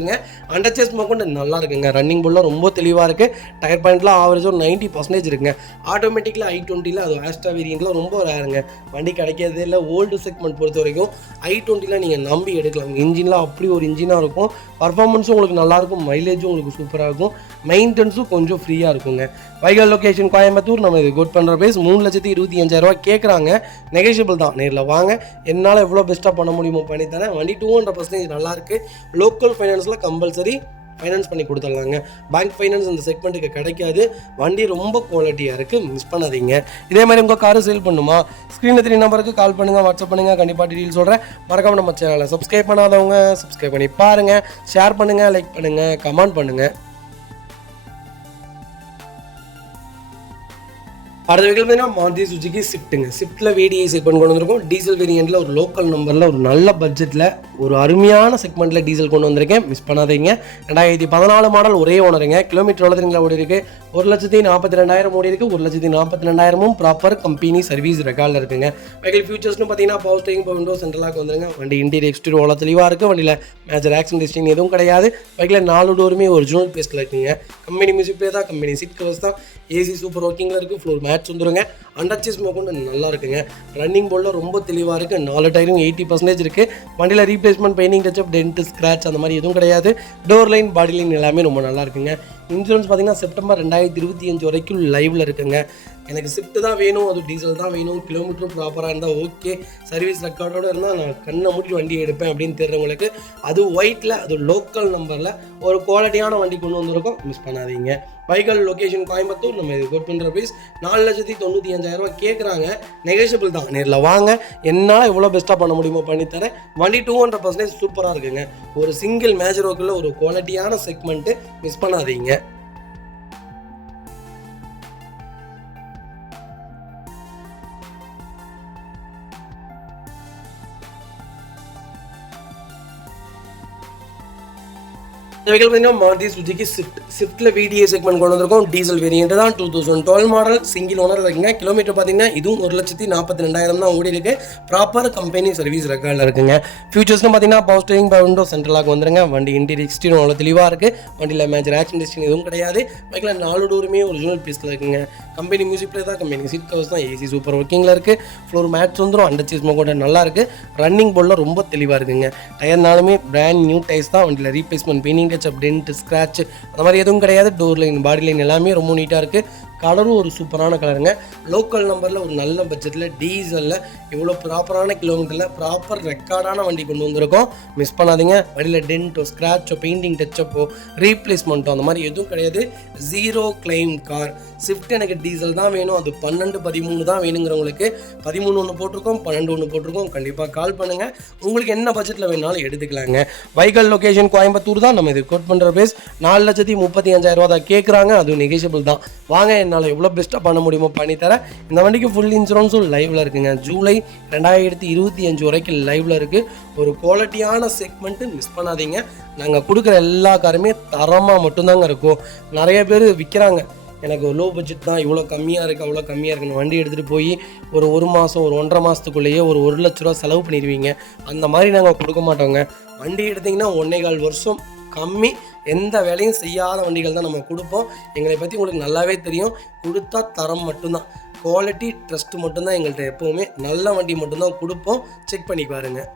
அண்டர் சேஸ் மோக்கொண்டு நல்லா இருக்குங்க. ரன்னிங் போர்டில் ரொம்ப தெளிவாக இருக்குது. டயர் பாயிண்ட்லாம் ஆவரேஜ் ஒரு 90% இருக்குங்க. ஆட்டோமேட்டிக்கில் i20ல அது ஆஸ்ட்ரா வேரியண்ட்டில் ரொம்ப ரேருங்க. வண்டி கிடைக்கிறதே இல்லை. ஓல்டு செக்மெண்ட் பொறுத்த வரைக்கும் i20ல நீங்கள் நம்பி எடுக்கலாம். இன்ஜின்லாம் அப்படி ஒரு இன்ஜினாக இருக்கும். பர்ஃபார்மன்ஸும் உங்களுக்கு நல்லாயிருக்கும். மைலேஜும் உங்களுக்கு சூப்பராக இருக்கும். மெயின்டெனன்ஸும் கொஞ்சம் ஃப்ரீயாக இருக்குங்க. வைகல் லொக்கேஷன் கோயம்புத்தூர். நம்ம இது கோட் பண்ணுற ப்ரைஸ் 3,25,000 கேட்குறாங்க. நெகோஷியபிள் தான். நேரில் வாங்க, என்னால் எவ்வளோ பெஸ்ட்டாக பண்ண முடியுமோ பண்ணித்தரேன். வண்டி 200% நல்லாயிருக்கு. லோக்கல் ஃபைனான்ஸில் கம்பல்சரி ஃபைனான்ஸ் பண்ணி கொடுத்துடலாங்க. பேங்க் ஃபைனான்ஸ் இந்த செக்மெண்ட்டுக்கு கிடைக்காது. வண்டி ரொம்ப குவாலிட்டியாக இருக்குது. மிஸ் பண்ணாதீங்க. இதே மாதிரி உங்கள் காரை சேல் பண்ணுமா, ஸ்க்ரீனில் 3 நம்பருக்கு கால் பண்ணுங்கள், வாட்ஸ்அப் பண்ணுங்கள். கண்டிப்பாக டீட்டெயில் சொல்கிறேன். மறக்காம நம்ம சேனலை சப்ஸ்கிரைப் பண்ணாதவங்க சப்ஸ்கிரைப் பண்ணி பாருங்கள். ஷேர் பண்ணுங்கள், லைக் பண்ணுங்கள், கமெண்ட் பண்ணுங்கள். அடுத்த வெஹிக்கிள் பார்த்தீங்கன்னா மாருதி சுசுகி ஸ்விஃப்ட்டுங்க. ஸ்விஃப்ட்டில் VDI செக்மெண்ட் கொண்டு வந்திருக்கோம். டீசல் வேரியண்ட்டில் ஒரு லோக்கல் நம்பரில் ஒரு நல்ல பட்ஜெட்டில் ஒரு அருமையான செக்மெண்ட்டில் டீசல் கொண்டு வந்திருக்கேன். மிஸ் பண்ணாதீங்க. 2014 மாடல், ஒரே ஓனருங்க. கிலோமீட்டர் எவ்வளோ ஓடி இருக்குது? 1,42,000 ஓடி இருக்குது. 1,40,000 ப்ராப்பர் கம்பெனி சர்வீஸ் ரெக்கார்டில் இருக்குங்க. வெஹிக்கிள் ஃபியூச்சர்ஸ்னு பார்த்தீங்கன்னா power steering, power windows, central lock வந்துருங்க. வண்டி இன்டீரியர் எக்ஸ்டீரியர் அவ்வளோ தெளிவாக இருக்குது. வண்டியில் மேஜர் ஆக்சிடென்ட் ஹிஸ்ட்ரி எதுவும் கிடையாது. வெஹிக்கில் 4 டோருமே ஒரிஜினல் பேஸ்டில் இருக்குங்க. கம்பெனி மியூசிக் பிளேயர் தான். கம்பெனி சீட் கவர்ஸ் தான். ஏசி சூப்பர் ஒர்க்கிங்கில் இருக்குது. ஃப்ளோர் மேட்ச் வந்துருங்க. அண்டர் சேஸ் மோக்கொண்டு நல்லா இருக்குங்க. ரன்னிங் போர்டில் ரொம்ப தெளிவாக இருக்குது. 4 டயரும் 80% இருக்குது. வண்டியில் replacement, painting touch up, dent, scratch அந்த மாதிரி எதுவும் கிடையாது. டோர் லைன், பாடி லைன் எல்லாமே ரொம்ப நல்லா இருக்குங்க. இன்சூரன்ஸ் பார்த்தீங்கன்னா செப்டம்பர் 2025 வரைக்கும் லைவில் இருக்குங்க. எனக்கு ஸ்விஃப்ட் தான் வேணும், அது டீசல் தான் வேணும், கிலோமீட்டரும் ப்ராப்பராக இருந்தால் ஓகே, சர்வீஸ் ரெக்கார்டோடு இருந்தால் நான் கண்ணை மூடிட்டு வண்டி எடுப்பேன் அப்படின்னு தெரிறவங்களுக்கு அது ஒயிட்டில், அது லோக்கல் நம்பரில் ஒரு குவாலிட்டியான வண்டி கொண்டு வந்திருக்கோம். மிஸ் பண்ணாதீங்க. வைகல் லொக்கேஷன் கோயம்புத்தூர். நம்ம இது கோட் பண்ணுற ப்ரைஸ் 4,95,000 கேட்குறாங்க. நெகோஷியபிள் தான். நேரில் வாங்க, என்னால் எவ்வளோ பெஸ்ட்டாக பண்ண முடியுமோ பண்ணித்தரேன். வண்டி 200% சூப்பராக இருக்குங்க. ஒரு சிங்கிள் மேஜர் ஒர்க்கில் ஒரு குவாலிட்டியான செக்மெண்ட்டு. மிஸ் பண்ணாதீங்க. இந்த வெஹிக்கிள் பார்த்தீங்கன்னா மாருதி சுசுகி ஸ்விஃப்ட்டில் VDI செக்மெண்ட் கொண்டு வந்திருக்கோம். டீசல் வேரியண்ட் தான். 2012 மாடல், சிங்கிள் ஓனர் இருக்குங்க. கிலோமீட்டர் பார்த்தீங்கன்னா இதுவும் 1,42,000 தான் ஓடி இருக்கு. ப்ராப்பர் கம்பெனி சர்வீஸ் ரெக்கார்டில் இருக்குங்க. ஃபியூச்சர்ஸ்னு பார்த்தீங்கன்னா power steering, power windows, central lock வந்துருங்க. வண்டி இன்டீரியர் எக்ஸ்டீரியர் அவ்வளோ தெளிவாக இருக்குது. வண்டியில் மேஜர் ஆக்சிடென்ட் ஹிஸ்ட்ரி எதுவும் கிடையாது. பைக்கில் 4 டோருமே ஒரிஜினல் பீஸில் இருக்குங்க. கம்பெனி மியூசிக் பிளேயர் தான். கம்பெனி சீட் கவர்ஸ் தான். ஏசி சூப்பர் ஒர்க்கிங்கில் இருக்குது. ஃப்ளோர் மேட்ச் வந்துடும். அண்டர் சேஸ் மோக்கோட நல்லா இருக்குது. ரன்னிங் போர்டில் ரொம்ப தெளிவாக இருக்குங்க. டயர்னாலுமே பிராண்ட் நியூ டயர்ஸ் தான். வண்டியில் replacement, painting touch up, dent, scratch அந்த மாதிரி எதுவும் கிடையாது. டோர் லைன், பாடி லைன் எல்லாமே ரொம்ப நீட்டாக இருக்குது. கலரும் ஒரு சூப்பரான கலருங்க. லோக்கல் நம்பரில் ஒரு நல்ல பட்ஜெட்டில் டீசலில் இவ்வளோ ப்ராப்பரான கிலோமீட்டரில் ப்ராப்பர் ரெக்கார்டான வண்டி கொண்டு வந்திருக்கோம். மிஸ் பண்ணாதீங்க. வண்டியில் டென்ட்டோ, ஸ்க்ராச்சோ, பெயிண்டிங் டச்சப்போ, ரீப்ளேஸ்மெண்ட்டோ அந்த மாதிரி எதுவும் கிடையாது. 0 கிளைம் கார். ஸ்விஃப்ட் எனக்கு டீசல் தான் வேணும், அது 12, 13 தான் வேணுங்கிறவங்களுக்கு 13 ஒன்று போட்டிருக்கோம், 12 ஒன்று போட்டிருக்கோம். கண்டிப்பாக கால் பண்ணுங்கள். உங்களுக்கு என்ன பட்ஜெட்டில் வேணாலும் எடுத்துக்கலாங்க. வைக்கல் லொக்கேஷன் கோயம்புத்தூர் தான். நம்ம இது கோட் பண்ணுற பிரைஸ் 4,35,000 தான் கேட்குறாங்க. அதுவும் நெகோஷியபிள் தான். வாங்க, என்னால் எவ்வளோ பெஸ்ட்டாக பண்ண முடியுமோ பண்ணித்தரேன். இந்த வண்டிக்கு ஃபுல் இன்சூரன்ஸும் லைவில் இருக்குங்க. ஜூலை 2025 வரைக்கும் லைவில் இருக்குது. ஒரு குவாலிட்டியான செக்மெண்ட்டு, மிஸ் பண்ணாதீங்க. நாங்கள் கொடுக்குற எல்லா காருமே தரமாக மட்டும்தாங்க இருக்கும். நிறைய பேர் விற்கிறாங்க, எனக்கு லோ பட்ஜெட் தான், இவ்வளோ கம்மியாக இருக்குது, அவ்வளோ கம்மியாக இருக்குன்னு வண்டி எடுத்துகிட்டு போய் ஒரு மாதம், ஒரு 1.5 மாதத்துக்குள்ளேயே ஒரு 1 லட்ச ரூபா செலவு பண்ணிடுவீங்க. அந்த மாதிரி நாங்கள் கொடுக்க மாட்டோங்க. வண்டி எடுத்திங்கன்னா 1.25 வருஷம் கம்மி, எந்த வேலையும் செய்யாத வண்டிகள் தான் நம்ம கொடுப்போம். எங்களை பற்றி உங்களுக்கு நல்லாவே தெரியும். கொடுத்தா தரம் மட்டும்தான், குவாலிட்டி ட்ரஸ்ட்டு மட்டும்தான் எங்கள்கிட்ட எப்போவுமே. நல்ல வண்டி மட்டும்தான் கொடுப்போம். செக் பண்ணி பாருங்கள்.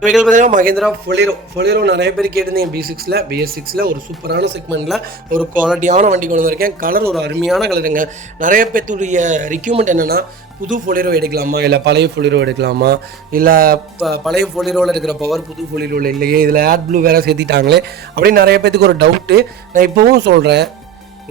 வெஹிக்கிள் பார்த்தீங்கன்னா மஹேந்திரா ஃபொலிரோ நிறைய பேர் கேட்டிருந்தீங்க. BS6ல் ஒரு சூப்பரான செக்மெண்ட்டில் ஒரு குவாலிட்டியான வண்டி கொண்டு வந்திருக்கேன். கலர் ஒரு அருமையான கலருங்க. நிறைய பேர்த்துடைய ரிக்யூமெண்ட் என்னென்னா, புது ஃபொலிரோ எடுக்கலாமா, இல்லை பழைய ஃபொலிரோ எடுக்கலாமா, இல்லை பழைய ஃபொலிரோவில் இருக்கிற பவர் புது ஃபொலிரோவில் இல்லையே, இதில் ஆட் ப்ளூ வேறு சேர்த்திட்டாங்களே அப்படின்னு நிறைய பேர்த்துக்கு ஒரு டவுட்டு. நான் இப்போவும் சொல்கிறேன்,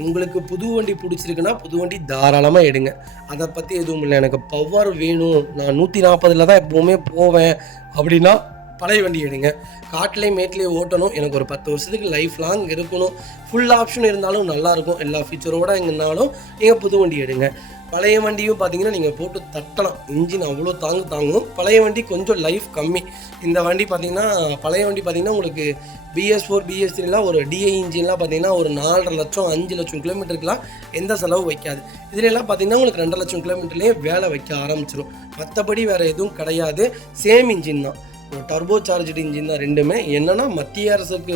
உங்களுக்கு புது வண்டி பிடிச்சிருக்குன்னா புது வண்டி தாராளமாக எடுங்க. அதை பற்றி எதுவும் இல்லை. எனக்கு பவர் வேணும், நான் 140 தான் எப்போவுமே போவேன் அப்படின்னா பழைய வண்டி எடுங்க. காட்டிலையும் மேட்லேயும் ஓட்டணும், எனக்கு ஒரு 10 வருஷத்துக்கு லைஃப் லாங் இருக்கணும், ஃபுல் ஆப்ஷன் இருந்தாலும் நல்லாயிருக்கும், எல்லா ஃபீச்சரோடு எங்கன்னாலும் நீங்கள் புது வண்டி எடுங்க. பழைய வண்டியும் பார்த்தீங்கன்னா நீங்கள் போட்டு தட்டலாம், இன்ஜின் அவ்வளோ தாங்கும். பழைய வண்டி கொஞ்சம் லைஃப் கம்மி. இந்த வண்டி பார்த்தீங்கன்னா, பழைய வண்டி பார்த்தீங்கன்னா உங்களுக்கு BS4 BS3லாம் ஒரு DI இன்ஜின்லாம் பார்த்தீங்கன்னா ஒரு 4.5 லட்சம் 5 லட்சம் கிலோமீட்டருக்குலாம் எந்த செலவும் வைக்காது. இதுலலாம் பார்த்தீங்கன்னா உங்களுக்கு 2 லட்சம் கிலோமீட்டர்லேயே வேலை வைக்க ஆரம்பிச்சிடும். மற்றபடி வேறு எதுவும் கிடையாது. சேம் இன்ஜின் தான், ஒரு டர்போ சார்ஜ்டு இன்ஜின் தான் ரெண்டுமே. என்னென்னா மத்திய அரசுக்கு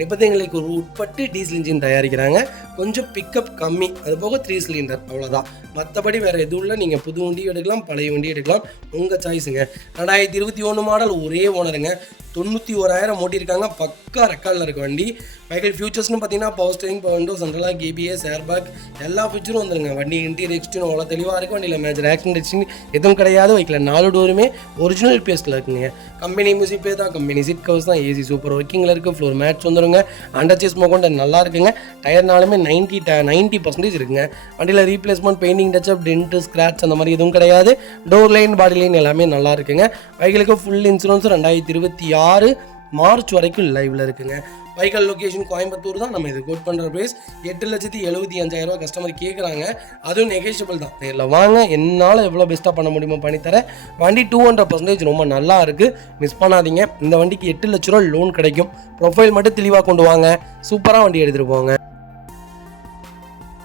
நிபந்தனைகளுக்கு உட்பட்டு டீசல் இன்ஜின் தயாரிக்கிறாங்க. கொஞ்சம் பிக்கப் கம்மி, அது போக 3 சிலிண்டர், அவ்வளோதான். மற்றபடி வேறு எதுவும் இல்லை. நீங்கள் புது வண்டி எடுக்கலாம், பழைய வண்டி எடுக்கலாம், உங்கள் சாய்ஸுங்க. 2021 மாடல், ஒரே ஓனருங்க, 91,000 ஓட்டியிருக்காங்க. பக்கா ரெக்கார்டில் இருக்க வண்டி. வெஹிக்கிள் ஃபியூச்சர்ஸ்னு பார்த்தீங்கன்னா power steering, power window, central lock ABS, airbag எல்லா ஃபியூச்சரும் வந்துருங்க. வண்டி இன்டீரியர் எக்ஸ்டீரியர் அவ்வளோ தெளிவாக இருக்கும். வண்டியில் மேஜர் ஆக்சிடென்ட் எதுவும் கிடையாது. வெஹிக்கில் 4 டோருமே ஒரிஜினல் பேஸ்ட்டில் இருக்குங்க. கம்பெனி மியூசிக் பே தான், கம்பெனி சீட் கவர்ஸ் தான், AC சூப்பர் ஒர்க்கிங்கில் இருக்குது. ஃப்ளோர் மேட்ச் வந்துருங்க. அண்டர் சேஸ் மோகொண்டு நல்லா இருக்குங்க. டயர்னாலுமே 90% இருக்குங்க. வண்டியில் replacement, painting touch-up, tent, scratch அந்த மாதிரி எதுவும் கிடையாது. டோர் லைன், பாடி லைன் எல்லாமே நல்லா இருக்குங்க. வெஹிக்கிளுக்கு ஃபுல் இன்சூரன்ஸ் 2026 மார்ச் வரைக்கும் லைவில் இருக்குங்க. வைக்கல் லொக்கேஷன் கோயம்புத்தூர் தான். நம்ம இது கோட் பண்ணுற ப்ரைஸ் 8,75,000 கஸ்டமர் கேட்குறாங்க. அதுவும் நெகோஷியபிள் தான். நேரில் வாங்க, என்னால் எவ்வளோ பெஸ்ட்டாக பண்ண முடியுமோ பண்ணித்தரேன். வண்டி 200% ரொம்ப நல்லா இருக்குது, மிஸ் பண்ணாதீங்க. இந்த வண்டிக்கு 8 லட்ச ரூபா லோன் கிடைக்கும். ப்ரொஃபைல் மட்டும் தெளிவாக கொண்டு வாங்க, சூப்பராக வண்டி எடுத்துகிட்டு போங்க.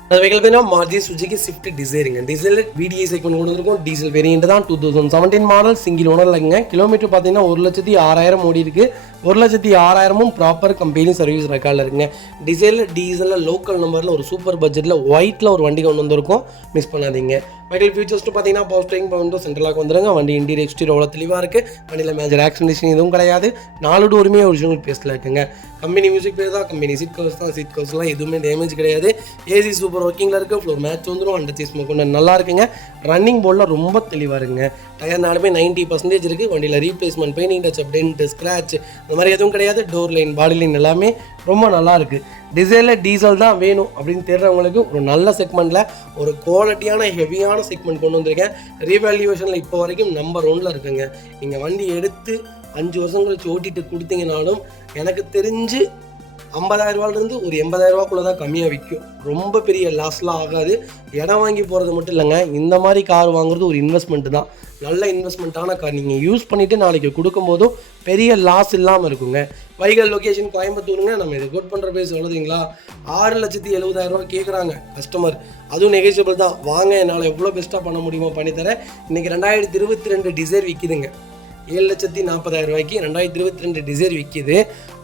அந்த வெஹிக்கிள் பார்த்தீங்கன்னா மாருதி சுசுகி ஸ்விஃப்ட் டிசைருங்க. டிசைல் VDI செக்மெண்ட் கொண்டு வந்திருக்கும். டீசல் வேரியன்ட் தான், 2017 மாடல், சிங்கிள் ஓனரில் இருக்குங்க. கிலோமீட்டர் பார்த்தீங்கன்னா 1,06,000 ஓடி இருக்குது. 1,06,000 ப்ராப்பர் கம்பெனி சர்வீஸ் ரெக்கார்டில் இருக்குங்க. டீசலில் லோக்கல் நம்பரில் ஒரு சூப்பர் பட்ஜெட்டில் ஒயிட்டில் ஒரு வண்டி கொண்டு வந்திருக்கும், மிஸ் பண்ணாதீங்க. வெஹிக்கிள் ஃபியூச்சர்ஸ்ட்டு பார்த்தீங்கன்னா பவர் ஸ்டீரிங், பவர் விண்டோ, சென்ட்ரலாக வந்துருங்க. வண்டி இன்டீரியர் எக்ஸ்டீரியர் அவ்வளோ தெளிவாக இருக்குது. வண்டியில் மேஜர் ஆக்சிடென்ட் எதுவும் கிடையாது. 4 டோருமே ஒரிஜினல் பேஸ்ட்டில் இருக்குங்க. கம்பெனி மியூசிக் பேர் தான், கம்பெனி சீட் கவர்ஸ் தான், சீட் கவர்ஸ்லாம் எதுவுமே டேமேஜ் கிடையாது. AC சூப்பர் ஒர்க்கிங்கில் இருக்குது. ஃப்ளோர் மேட்ச் வந்துடும். அண்டர் சேஸ் கொண்டு நல்லா இருக்குங்க. ரன்னிங் போர்டில் ரொம்ப தெளிவாக இருக்குங்க. டயர்னாலுமே 90% இருக்குது. வண்டியில் replacement, painting touch, dent, scratch அந்த மாதிரி எதுவும் கிடையாது. டோர் லைன், பாடி லைன் எல்லாமே ரொம்ப நல்லா இருக்குது. டீசல் தான் வேணும் அப்படின்னு தேடுறவங்களுக்கு ஒரு நல்ல செக்மெண்ட்டில் ஒரு குவாலிட்டியான ஹெவியான செக்மெண்ட் கொண்டு வந்திருக்கேன். ரீவேல்யூவேஷனில் இப்போ வரைக்கும் நம்பர் 1ல் இருக்குங்க. நீங்கள் வண்டி எடுத்து 5 வருஷம் கழிச்சு ஓட்டிட்டு கொடுத்தீங்கனாலும் எனக்கு தெரிஞ்சு 50,000 ஒரு 80,000 தான் கம்மியாக விற்கும். ரொம்ப பெரிய லாஸ்லாம் ஆகாது. இடம் வாங்கி போகிறது மட்டும் இல்லைங்க, இந்த மாதிரி கார் வாங்குறது ஒரு இன்வெஸ்ட்மெண்ட்டு தான். நல்ல இன்வெஸ்ட்மெண்ட்டான கார் நீங்கள் யூஸ் பண்ணிவிட்டு நாளைக்கு கொடுக்கும்போதும் பெரிய லாஸ் இல்லாமல் இருக்குங்க. வைக்கல் லொக்கேஷன் கோயம்புத்தூருங்க. நம்ம இது கோட் பண்ணுற பேஸ் எழுதுங்களா, 6,70,000 கேட்குறாங்க கஸ்டமர். அதுவும் நெகோஷியபிள் தான். வாங்க, என்னால் எவ்வளோ பெஸ்ட்டாக பண்ண முடியுமோ பண்ணித்தரேன். இன்றைக்கி 2022 டிசைர் விற்கிதுங்க. 7,40,000 2022 டிசைர் விற்கிது.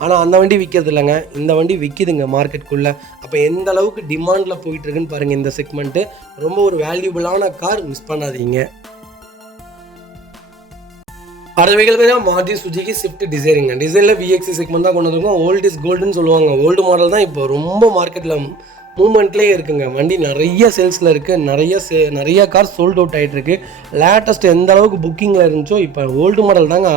ஆனால் அந்த வண்டி விற்கிறது இல்லைங்க, இந்த வண்டி விற்கிதுங்க மார்க்கெட்டுக்குள்ளே. அப்போ எந்த அளவுக்கு டிமாண்டில் போயிட்டுருக்குன்னு பாருங்கள். இந்த செக்மெண்ட்டு ரொம்ப ஒரு வேல்யூபிளான கார், மிஸ் பண்ணாதீங்க. அடுத்த வெஹிக்கிள் பார்த்தீங்கன்னா மாருதி சுஜுகி ஸ்விஃப்ட் டிசைருங்க. டிசைனில் விஎக்ஸி செக்மெண்ட் தான் கொண்டு வந்திருக்கோம். ஓல்ட் இஸ் கோல்டுன்னு சொல்லுவாங்க. ஓல்டு மாடல் தான் இப்போ ரொம்ப மார்க்கெட்டில் மூவ்மெண்ட்லேயே இருக்குங்க. வண்டி நிறைய சேல்ஸில் இருக்குது. நிறைய கார் சோல்ட் அவுட் ஆகிட்டுருக்கு. லேட்டஸ்ட் எந்த அளவுக்கு புக்கிங்கில் இருந்துச்சோ இப்போ ஓல்டு மாடல் தாங்க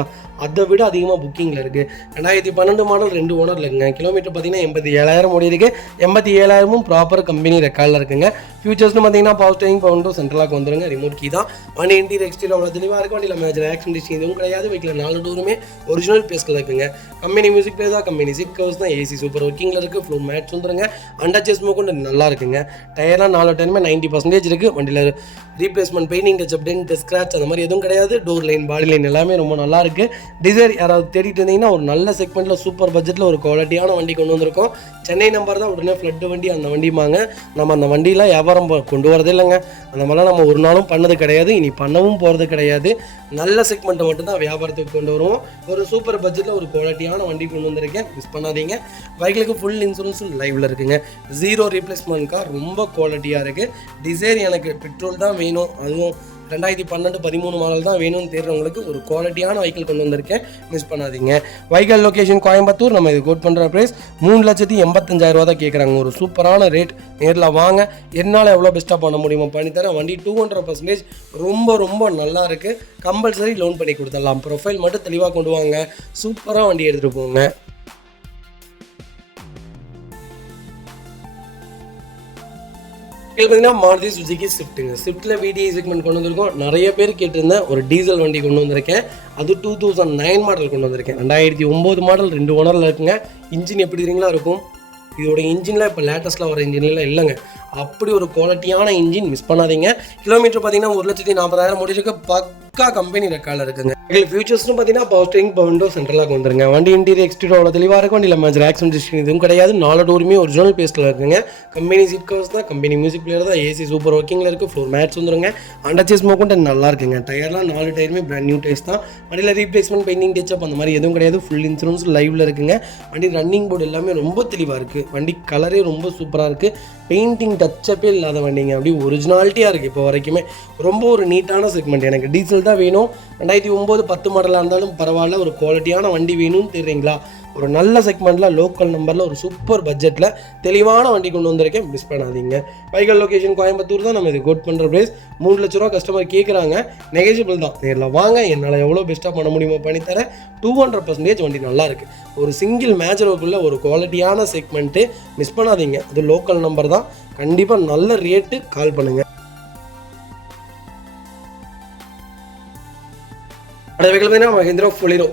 அதை விட அதிகமாக புக்கிங்கில் இருக்குது. 2012 மாடல் 2 ஓனரில் இருக்குங்க. கிலோமீட்டர் பார்த்தீங்கன்னா 87,000 ஓடி இருக்குது. 87,000ம் ப்ராப்பர் கம்பெனி ரெக்கார்டில் இருக்குங்க. ஃபியூச்சர்ஸ்னு பார்த்தீங்கன்னா பவர் ஸ்டேரிங், பவர் விண்டோ, சென்ட்ரலாக வந்துருங்க. ரிமோட் கீ தான். வண்டி இன்டீரியர் எக்ஸ்டீரியர் அவ்வளோ தெளிவாக இருக்குது. வண்டியில் மேஜர் ஆக்சிடென்ட் எதுவும் கிடையாது. வைக்கல 4 டோருமே ஒரிஜினல் பேஸ்கில் இருக்குங்க. கம்பெனி மியூசிக் பிளே தான். கம்பெனி சீட் கவர்ஸ் தான். ஏசி சூப்பர் ஒர்க்கிங்கில் இருக்குது. ஃப்ளோர் மேட்ச் வந்துருங்க. அண்டர் சேஸ் கொண்டு நல்லா இருக்குங்க. டயர்லாம் 4 டைமே 90% இருக்குது. வண்டியில் replacement, painting touch up, dent, scratch அந்த மாதிரி எதுவும் கிடையாது. டோர் லைன், பாடி லைன் எல்லாமே ரொம்ப நல்லா இருக்குது. டிசைர் யாராவது தேடிட்டு இருந்தீங்கன்னா ஒரு நல்ல செக்மெண்ட்டில் சூப்பர் பட்ஜெட்டில் ஒரு குவாலிட்டியான வண்டி கொண்டு வந்திருக்கோம். சென்னை நம்பர் தான். உடனே ஃப்ளட் வண்டி அந்த வண்டிமாங்க. நம்ம அந்த வண்டியெலாம் வியாபாரம் கொண்டு வரதே இல்லைங்க. அந்த மாதிரிலாம் நம்ம ஒரு நாளும் பண்ணது கிடையாது. இனி பண்ணவும் போகிறது கிடையாது. நல்ல செக்மெண்ட்டை மட்டும்தான் வியாபாரத்துக்கு கொண்டு வருவோம். ஒரு சூப்பர் பட்ஜெட்டில் ஒரு குவாலிட்டியான வண்டி கொண்டு வந்திருக்கேன். மிஸ் பண்ணாதீங்க. பைக்கிலுக்கு ஃபுல் இன்சூரன்ஸும் லைவில் இருக்குங்க. 0 ரீப்ளேஸ்மெண்ட் கார். ரொம்ப குவாலிட்டியாக இருக்குது. டிசைர் எனக்கு பெட்ரோல் தான் வேணும், அதுவும் 2012-13 மாடல் தான் வேணும்னு தேடுறவங்களுக்கு ஒரு குவாலிட்டியான வெஹிக்கிள் கொண்டு வந்திருக்கேன். மிஸ் பண்ணாதீங்க. Vehicle location Coimbatore. நம்ம இது கோட் பண்ணுற ப்ரைஸ் 3,85,000 தான் கேட்குறாங்க. ஒரு சூப்பரான ரேட். நேரில் வாங்க. என்னால் எவ்வளோ பெஸ்ட்டாக பண்ண முடியுமோ பண்ணித்தரேன். வண்டி 200% ரொம்ப ரொம்ப நல்லா இருக்குது. கம்பல்சரி லோன் பண்ணி கொடுத்துடலாம். ப்ரொஃபைல் மட்டும் தெளிவாக கொண்டு வாங்க. சூப்பராக வண்டி எடுத்துகிட்டு போங்க. பார்த்தீங்கன்னா மாருதி சுஜுகி ஸ்விஃப்ட்டுங்க. ஸ்விஃப்ட்டில் விடிஐ செக்மெண்ட் கொண்டு வந்திருக்கோம். நிறைய பேர் கேட்டிருந்தேன். ஒரு டீசல் வண்டி கொண்டு வந்திருக்கேன். அது 2009 மாடல் கொண்டு வந்திருக்கேன். 2009 மாடல் 2 ஓனரில் இருக்குங்க. இன்ஜின் எப்படி தெரியுங்களா இருக்கும்? இதோட இன்ஜினில் இப்போ லேட்டஸ்ட்டில் வர இன்ஜின்லாம் இல்லைங்க. அப்படி ஒரு குவாலிட்டியான இன்ஜின். மிஸ் பண்ணாதீங்க. கிலோமீட்டர் பார்த்தீங்கன்னா 1,40,000 ஓடி இருக்கு. பக்கா கம்பெனி ரெக்கார்டில் இருக்குங்க. ஃபியூச்சர்ஸ்னு பார்த்தீங்கன்னா பவர் ஸ்டேரிங், பவர் விண்டோ, சென்ட்ரலாக வந்துருங்க. வண்டி இன்டீரியர் எக்ஸ்டீரியர் அவ்வளோ தெளிவாக இருக்கும். வண்டியில் மேஜர் ஆக்சிடென்ட் எதுவும் கிடையாது. 4 டோருமே ஒரிஜினல் பேஸ்டில் இருக்குங்க. கம்பெனி சீட் கவர்ஸ் தான். கம்பெனி மியூசிக் பிளேயர் தான். ஏசி சூப்பர் ஒர்க்கிங்கில் இருக்குது. ஃப்ளோர் மேட்ச் வந்துருங்க. அண்டர் சேஸ் கொண்டு நல்லா இருக்குங்க. டயர்லாம் 4 டயருமே பிராண்ட் நியூ டயர்ஸ் தான். வண்டியில் ரீப்ளேஸ்மெண்ட், பெயிண்டிங் டச்சப் அந்த மாதிரி எதுவும் கிடையாது. ஃபுல் இன்சூரன்ஸ் லைவில் இருக்குங்க. வண்டி ரன்னிங் போர்டு எல்லாமே ரொம்ப தெளிவாக இருக்குது. வண்டி கலரே ரொம்ப சூப்பராக இருக்குது. பெயிண்டிங் டச்சப்பே இல்லாத வண்டிங்க. அப்படி ஒரிஜினாலிட்டியாக இருக்குது. இப்போ வரைக்குமே ரொம்ப ஒரு நீட்டான செக்மெண்ட். எனக்கு டீசல் தான் வேணும். 2009-10 மாடலாக இருந்தாலும் பரவாயில்ல. ஒரு குவாலிட்டியான வண்டி வேணும்னு தெரியுங்களா? ஒரு நல்ல செக்மெண்ட்டில் லோக்கல் நம்பரில் ஒரு சூப்பர் பட்ஜெட்டில் தெளிவான வண்டி கொண்டு வந்திருக்கேன். மிஸ் பண்ணாதீங்க. வெஹிக்கிள் லொக்கேஷன் கோயம்புத்தூர் தான். நம்ம இது கோட் பண்ணுற ப்ரைஸ் 3 லட்ச ரூபா கஸ்டமர் கேட்குறாங்க. நெகோஷியபிள் தான். நேரில் வாங்க. என்னால் எவ்வளோ பெஸ்ட்டாக பண்ண முடியுமோ பண்ணித்தரேன். 200% வண்டி நல்லா இருக்குது. ஒரு சிங்கிள் மேஜருக்குள்ளே ஒரு குவாலிட்டியான செக்மெண்ட்டு. மிஸ் பண்ணாதீங்க. அது லோக்கல் நம்பர் தான். கண்டிப்பாக நல்ல ரேட்டு. கால் பண்ணுங்கள். அடுத்த வெஹிக்கிள் பார்த்தீங்கன்னா மஹிந்திரா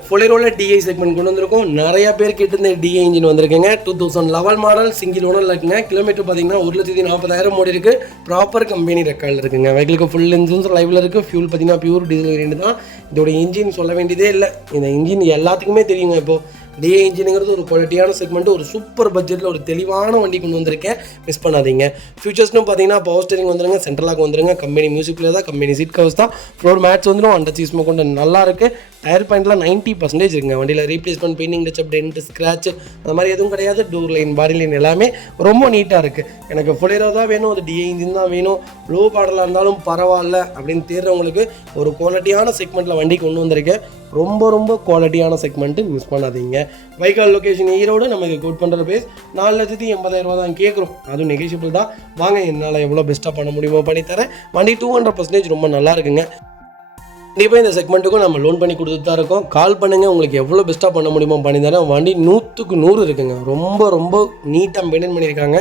ஃபொலிரோவில் டிஐ செக்மெண்ட் கொண்டு வந்திருக்கோம். நிறைய பேர் கேட்டிருந்த டிஐ இன்ஜின் வந்திருக்குங்க. 2011 மாடல் சிங்கிள் ஓனரில் இருக்குங்க. கிலோமீட்டர் பார்த்தீங்கன்னா 1,40,000 ஓடி இருக்குது. ப்ராப்பர் கம்பெனி ரெக்கார்டில் இருக்குங்க. வெஹிக்கிளுக்கு ஃபுல் இன்சூரன்ஸ் லைவில் இருக்குது. ஃபியூல் பார்த்தீங்கன்னா பியூர் டீசல் வேரியன்ட் தான். இதோட இன்ஜின் சொல்ல வேண்டியதே இல்லை. இந்த இன்ஜின் எல்லாத்துக்குமே தெரியுங்க. இப்போது டிஐ இன்ஜினுங்கிறது ஒரு குவாலிட்டியான செக்மெண்ட். ஒரு சூப்பர் பட்ஜெட்டில் ஒரு தெளிவான வண்டி கொண்டு வந்திருக்கேன். மிஸ் பண்ணாதீங்க. ஃபியூச்சர்ஸ்னு பார்த்தீங்கன்னா பவர் ஸ்டேரிங் வந்துருங்க. சென்ட்ரலாக வந்துருங்க. கம்பெனி மியூசிக் பிளேயர் தான். கம்பெனி சீட் கவர்ஸ் தான். ஃப்ளோர் மேட்ச் வந்துடும். அண்டர் சீஸ் கொண்டு நல்லா இருக்குது. டயர் பாயிண்ட்லாம் 90% இருக்குங்க. வண்டியில் replacement, painting touch up, dent, scratch அந்த மாதிரி எதுவும் கிடையாது. டோர் லைன், பாடி லைன் எல்லாமே ரொம்ப நீட்டாக இருக்குது. எனக்கு ஃபொலிரோ தான் வேணும். அது டிஐ இன்ஜின் தான் வேணும். லோ மாடலாக இருந்தாலும் பரவாயில்ல அப்படின்னு தேடுறவங்களுக்கு ஒரு குவாலிட்டியான செக்மெண்ட்டில் வண்டி கொண்டு வந்திருக்கேன். ரொம்ப ரொம்ப குவாலிட்டியான செக்மெண்ட்டு. மிஸ் பண்ணாதீங்க. Vehicle location Erode. நம்ம இது கோட் பண்ணுற ப்ரைஸ் 4,80,000 தான் கேட்குறோம். அதுவும் நெகோஷியபிள் தான். வாங்க. என்னால் எவ்வளோ பெஸ்ட்டாக பண்ண முடியுமோ பண்ணித்தரேன். வண்டி 200% ரொம்ப நல்லா இருக்குங்க. கண்டிப்பாக இந்த செக்மெண்ட்டுக்கும் நம்ம லோன் பண்ணி கொடுத்துட்டு தான் இருக்கோம். கால் பண்ணுங்கள். உங்களுக்கு எவ்வளோ பெஸ்ட்டாக பண்ண முடியுமோ பண்ணித்தரேன். வண்டி 100க்கு 100 இருக்குங்க. ரொம்ப ரொம்ப நீட்டாக மெயின்டைன் பண்ணியிருக்காங்க.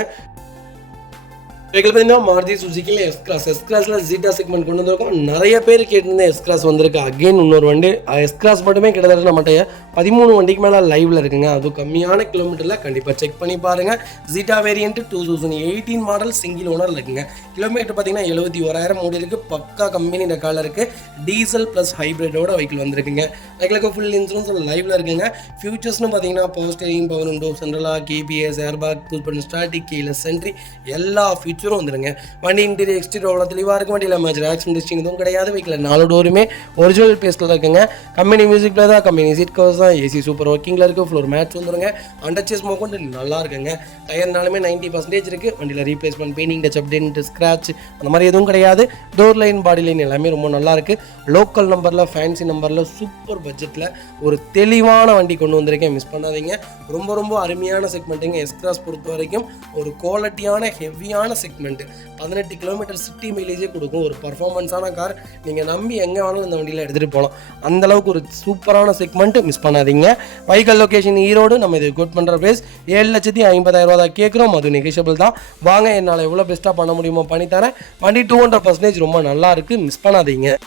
வெஹிக்கிள் பார்த்தீங்கன்னா மாருதி சுஜுக்கியில் எஸ்-கிளாஸில் ஜீட்டா செக்மெண்ட் கொண்டு வந்திருக்கோம். நிறைய பேர் கேட்டிருந்தேன். எஸ்-கிளாஸ் வந்திருக்கு. அகெயின் இன்னொரு வண்டி எஸ்-கிளாஸ் மட்டுமே கிட்டத்தட்ட நம்மகிட்ட 13 வண்டிக்கு மேலே லைவில் இருக்குங்க. அதுவும் கம்மியான கிலோமீட்டரில் கண்டிப்பாக செக் பண்ணி பாருங்கள். ஜீட்டா வேரியன்ட் 2018 மாடல் சிங்கிள் ஓனரில் இருக்குங்க. கிலோமீட்டர் பார்த்தீங்கன்னா 71,000 ஓடி இருக்குது. பக்கா கம்பெனி ரெக்கார்டில் இருக்குது. டீசல் ப்ளஸ் ஹைப்ரிட்டோட வெஹிக்கிள் வந்திருக்குங்க. வெஹிக்கிளுக்கு ஃபுல் இன்சூரன்ஸ் லைவில் இருக்குங்க. ஃபியூச்சர்ஸ்னு பார்த்தீங்கன்னா power steering, power window, central lock, KBS, airbag, push button start, கீழே சென்ட்ரி எல்லா ஃபியூச்சரும் வந்துருங்க. வண்டி இன்டீரியர் எக்ஸ்டீரியர் அவ்வளோ தெளிவாக இருக்கும். வண்டியில் மேஜர் ஆக்சிடென்ட் ஹிஸ்ட்ரி எதுவும் கிடையாது. வெஹிக்கில் 4 டோருமே ஒரிஜினல் பேஸ்ட்டில் இருக்குங்க. கம்பெனி மியூசிக் பிளேயர் தான், கம்பெனி சீட் கவர்ஸ் தான், ஏசி சூப்பர் ஒர்க்கிங்கில் இருக்குது. ஃப்ளோர் மேட்ச் வந்துருங்க. அண்டர்ச்சேஸ் மோக்கொண்டு நல்லா இருக்குங்க. டயர்னாலுமே 90% இருக்குது. வண்டியில் replacement, painting, touch up, dent, scratch அந்த மாதிரி எதுவும் கிடையாது. டோர் லைன், பாடி லைன் எல்லாமே ரொம்ப நல்லா இருக்குது. லோக்கல் நம்பரில், ஃபேன்சி நம்பரில், சூப்பர் பட்ஜெட்டில் ஒரு தெளிவான வண்டி கொண்டு வந்திருக்கேன். மிஸ் பண்ணாதீங்க. ரொம்ப ரொம்ப அருமையான செக்மெண்ட்டுங்க. எஸ்-கிராஸ் பொறுத்த வரைக்கும் ஒரு குவாலிட்டியான ஹெவியான செக்மெண்ட். 18 கிலோமீட்டர் சிட்டி மைலேஜே கொடுக்கும். ஒரு பர்ஃபார்மன்ஸான கார். நீங்கள் நம்பி எங்கே வேணாலும் இந்த வண்டியில் எடுத்துகிட்டு போகலாம். அந்தளவுக்கு ஒரு சூப்பரான செக்மெண்ட். மிஸ் பண்ணாதீங்க. Vehicle location Erode. நம்ம இது கோட் பண்ணுற பிரைஸ் 7,50,000 தான் கேட்குறோம். அது நெகோஷியபிள் தான். வாங்க, என்னால் எவ்வளோ பெஸ்ட்டாக பண்ண முடியுமோ பண்ணித்தரேன். வண்டி 200% ரொம்ப நல்லா இருக்குது. மிஸ் பண்ணாதீங்க.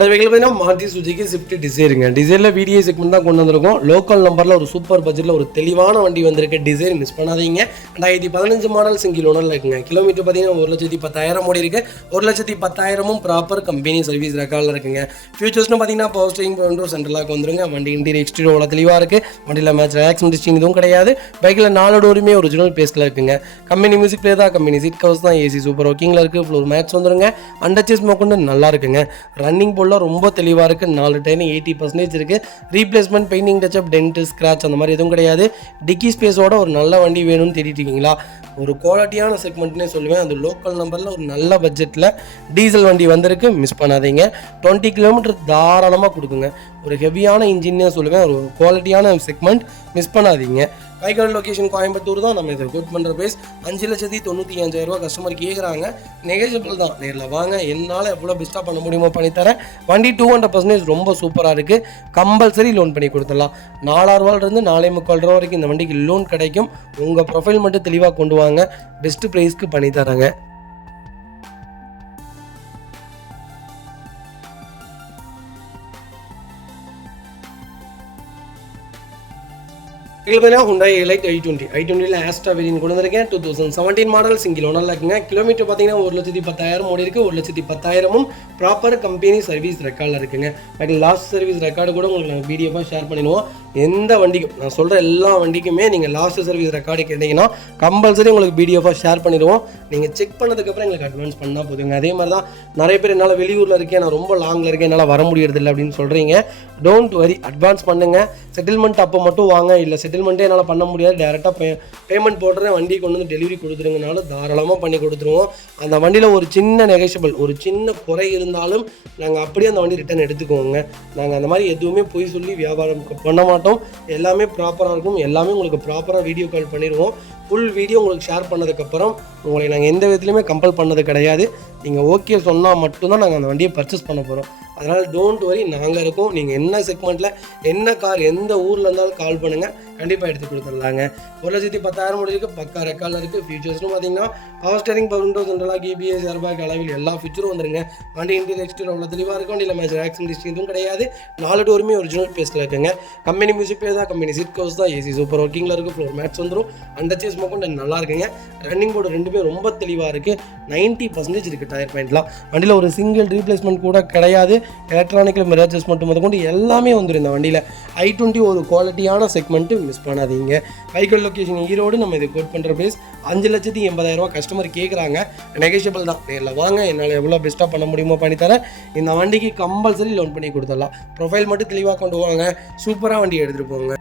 அது வெஹிக்கிள் பார்த்தீங்கன்னா மாருதி சுஜுகி ஸ்விஃப்ட் டிசைருங்க. டிசைரில் VDI செக்மெண்ட் தான் கொண்டு வந்திருக்கோம். லோக்கல் நம்பரில் ஒரு சூப்பர் பட்ஜெட்டில் ஒரு தெளிவான வண்டி வந்திருக்கு. டிசைர் மிஸ் பண்ணாதீங்க. 2015 மாடல் சிங்கிள் ஓனரில் இருக்குங்க. கிலோமீட்டர் பார்த்தீங்கன்னா 1,10,000 ஓடி இருக்குது. 1,10,000 ப்ராப்பர் கம்பெனி சர்வீஸ் ரெக்கார்டில் இருக்குங்க. ஃபியூச்சர்ஸ்னு பார்த்தீங்கன்னா பவர் ஸ்டீரிங், விண்டோஸ், சென்ட்ரலாக வந்துருங்க. வண்டி இன்டீரியர் எக்ஸ்டீரியர் அவ்வளோ தெளிவாக இருக்குது. வண்டியில் மேட்ச் ஆக்சிடென்ட் ஹிஸ்ட்ரி எதுவும் கிடையாது. பைக்கில் 4 டோருமே ஒரிஜினல் பேஸ்ட்டில் இருக்குங்க. கம்பெனி மியூசிக் பிளேயர் தான், கம்பெனி சீட் கவர்ஸ் தான், ஏசி சூப்பர் ஒர்க்கிங்கில் இருக்குது. ஃப்ளோர் மேட்ச் வந்துருங்க. அண்டர்ச்சேஸ் மோக்கொண்டு நல்லா இருக்குங்க. ரன்னிங் போல் ரொம்ப தெளிவாக இருக்குது. 4 டயர் 80% இருக்குது. Replacement, painting, touch up, dent, scratch அந்த மாதிரி எதுவும் கிடையாது. டிக்கி ஸ்பேஸோட ஒரு நல்ல வண்டி வேணும்னு தேடிட்டு இருக்கீங்களா? ஒரு குவாலிட்டியான செக்மெண்ட்னே சொல்லுவேன். அது லோக்கல் நம்பரில் ஒரு நல்ல பட்ஜெட்டில் டீசல் வண்டி வந்திருக்கு. மிஸ் பண்ணாதீங்க. 20 கிலோமீட்டர் தாராளமாக கொடுக்குங்க. ஒரு ஹெவியான இன்ஜின்னே சொல்லுவேன். ஒரு குவாலிட்டியான செக்மெண்ட். மிஸ் பண்ணாதீங்க. வெஹிக்கல் லொகேஷன் கோயம்புத்தூர் தான். நம்ம இதை கோட் பண்ணுற பிரைஸ் 5,95,000 கஸ்டமர் கேட்குறாங்க. நெகோஷியபிள் தான். நேரில் வாங்க, என்னால் எவ்வளோ பெஸ்ட்டாக பண்ண முடியுமோ பண்ணித்தரேன். வண்டி 200% ரொம்ப சூப்பராக இருக்குது. கம்பல்சரி லோன் பண்ணி கொடுத்துடலாம். 4,000 ரூபாயிலிருந்து 4,45 வரைக்கும் இந்த வண்டிக்கு லோன் கிடைக்கும். உங்கள் ப்ரொஃபைல் மட்டும் தெளிவாக கொண்டு வாங்க. பெஸ்ட்டு ப்ரைஸ்க்கு பண்ணித்தரேங்க. இதில் பார்த்தீங்கன்னா Hyundai Elite i20 ஆஸ்ட்ரா வேரியன்ட் கொண்டு வந்திருக்கேன். 2017 மாடல் சிங்கிள் ஓனரில் இருக்குங்க. கிலோமீட்டர் பார்த்தீங்கன்னா 1,10,000 ஓடி இருக்குது. 1,10,000 ப்ராப்பர் கம்பெனி சர்வீஸ் ரெக்கார்டில் இருக்குங்க. பட் லாஸ்ட் சர்வீஸ் ரெக்கார்டு கூட உங்களுக்கு நாங்கள் பிடிஎஃபாக ஷேர் பண்ணிடுவோம். எந்த வண்டிக்கும் நான் சொல்கிற எல்லா வண்டிக்குமே நீங்கள் லாஸ்ட் சர்வீஸ் ரெக்கார்டு கேட்டிங்கன்னா கம்பல்சரி உங்களுக்கு பிடிஎஃபாக ஷேர் பண்ணிடுவோம். நீங்கள் செக் பண்ணதுக்கப்புறம் எங்களுக்கு அட்வான்ஸ் பண்ணால் போதுங்க. அதே மாதிரி தான் நிறைய பேர் என்னால் வெளியூரில் இருக்கேன், நான் ரொம்ப லாங்கில் இருக்கேன், என்னால் வர முடியறதில்லை அப்படின்னு சொல்கிறீங்க. டோன்ட் வரி, அட்வான்ஸ் பண்ணுங்கள். செட்டில்மெண்ட் அப்போ மட்டும் வாங்க. இல்லை செட்டில்மெண்ட்டே என்னால் பண்ண முடியாது, டேரெக்டாக பேமெண்ட் போடுறேன், வண்டி கொண்டு வந்து டெலிவரி கொடுத்துருங்கனாலும் தாராளமாக பண்ணி கொடுத்துருவோம். அந்த வண்டியில் ஒரு சின்ன நெகோஷியபிள், ஒரு சின்ன குறை இருந்தாலும் நாங்கள் அப்படியே அந்த வண்டி ரிட்டர்ன் எடுத்துக்குவோங்க. நாங்கள் அந்த மாதிரி எதுவுமே பொய் சொல்லி வியாபாரம் பண்ண மாட்டோம். எல்லாமே ப்ராப்பராக இருக்கும். எல்லாமே உங்களுக்கு ப்ராப்பராக வீடியோ கால் பண்ணிடுவோம். ஃபுல் வீடியோ உங்களுக்கு ஷேர் பண்ணதுக்கப்புறம் உங்களை நாங்கள் எந்த விதத்துலையுமே கம்பல் பண்ணது கிடையாது. நீங்கள் ஓகே சொன்னால் மட்டும்தான் நாங்கள் அந்த வண்டியை பர்ச்சேஸ் பண்ண போகிறோம். அதனால் டோன்ட் வரி, நாங்கள் இருக்கோம். நீங்கள் என்ன செக்மெண்ட்டில் என்ன கார் எந்த ஊரில் இருந்தாலும் கால் பண்ணுங்கள், கண்டிப்பாக எடுத்து கொடுத்துடலாங்க. 1,10,000 முடிஞ்சிருக்கு. பக்கா ரெக்கார்டில் இருக்குது. ஃபியூச்சர்ஸ்னு பார்த்தீங்கன்னா power steering, power window, central lock, ABS, airbag, அளவில் எல்லா ஃபியூச்சரும் வந்துருங்க. வண்டி இன்டீரியர் எக்ஸ்டீரியர் அவ்வளோ தெளிவாக இருக்கும். வண்டியில் மேஜர் ஆக்சிடென்ட் ஹிஸ்ட்ரி எதுவும் கிடையாது. 4 டோருமே ஒரிஜினல் பேஸ்ட்டில் இருக்குங்க. கம்பெனி மியூசிக் பிளேயர் தான், கம்பெனி சீட் கவர்ஸ் தான், ஏசி சூப்பர் ஒர்க்கிங்கில் இருக்குது. ஃப்ளோர் மேட்ச் வந்துடும். அண்டர்ச்சேஸ் மோக்கொண்டு நல்லா இருக்குங்க. ரன்னிங் போர்டு ரெண்டுமே ரொம்ப தெளிவாக இருக்குது. 90% இருக்குது டயர் பாயிண்ட்லாம். வண்டியில் ஒரு சிங்கிள் ரீப்ளேஸ்மெண்ட் கூட கிடையாது. எலக்ட்ரானிக்கில் மிரர் அட்ஜஸ்ட்மெண்ட் முதற்கொண்டு எல்லாமே வந்துடும் இந்த வண்டியில். i20 ஒரு குவாலிட்டியான செக்மெண்ட்டு. மிஸ் பண்ணாதீங்க. Vehicle location Erode. நம்ம இதை கோட் பண்ணுற பிரைஸ் 5,80,000 கஸ்டமர் கேட்குறாங்க. நெகோஷியபிள் தான். நேரில் வாங்க, என்னால் எவ்வளோ பெஸ்ட்டாக பண்ண முடியுமோ பண்ணித்தரேன். இந்த வண்டிக்கு கம்பல்சரி லோன் பண்ணி கொடுத்துடலாம். ப்ரொஃபைல் மட்டும் தெளிவாக கொண்டு வாங்க. சூப்பராக வண்டி எடுத்துகிட்டு போங்க.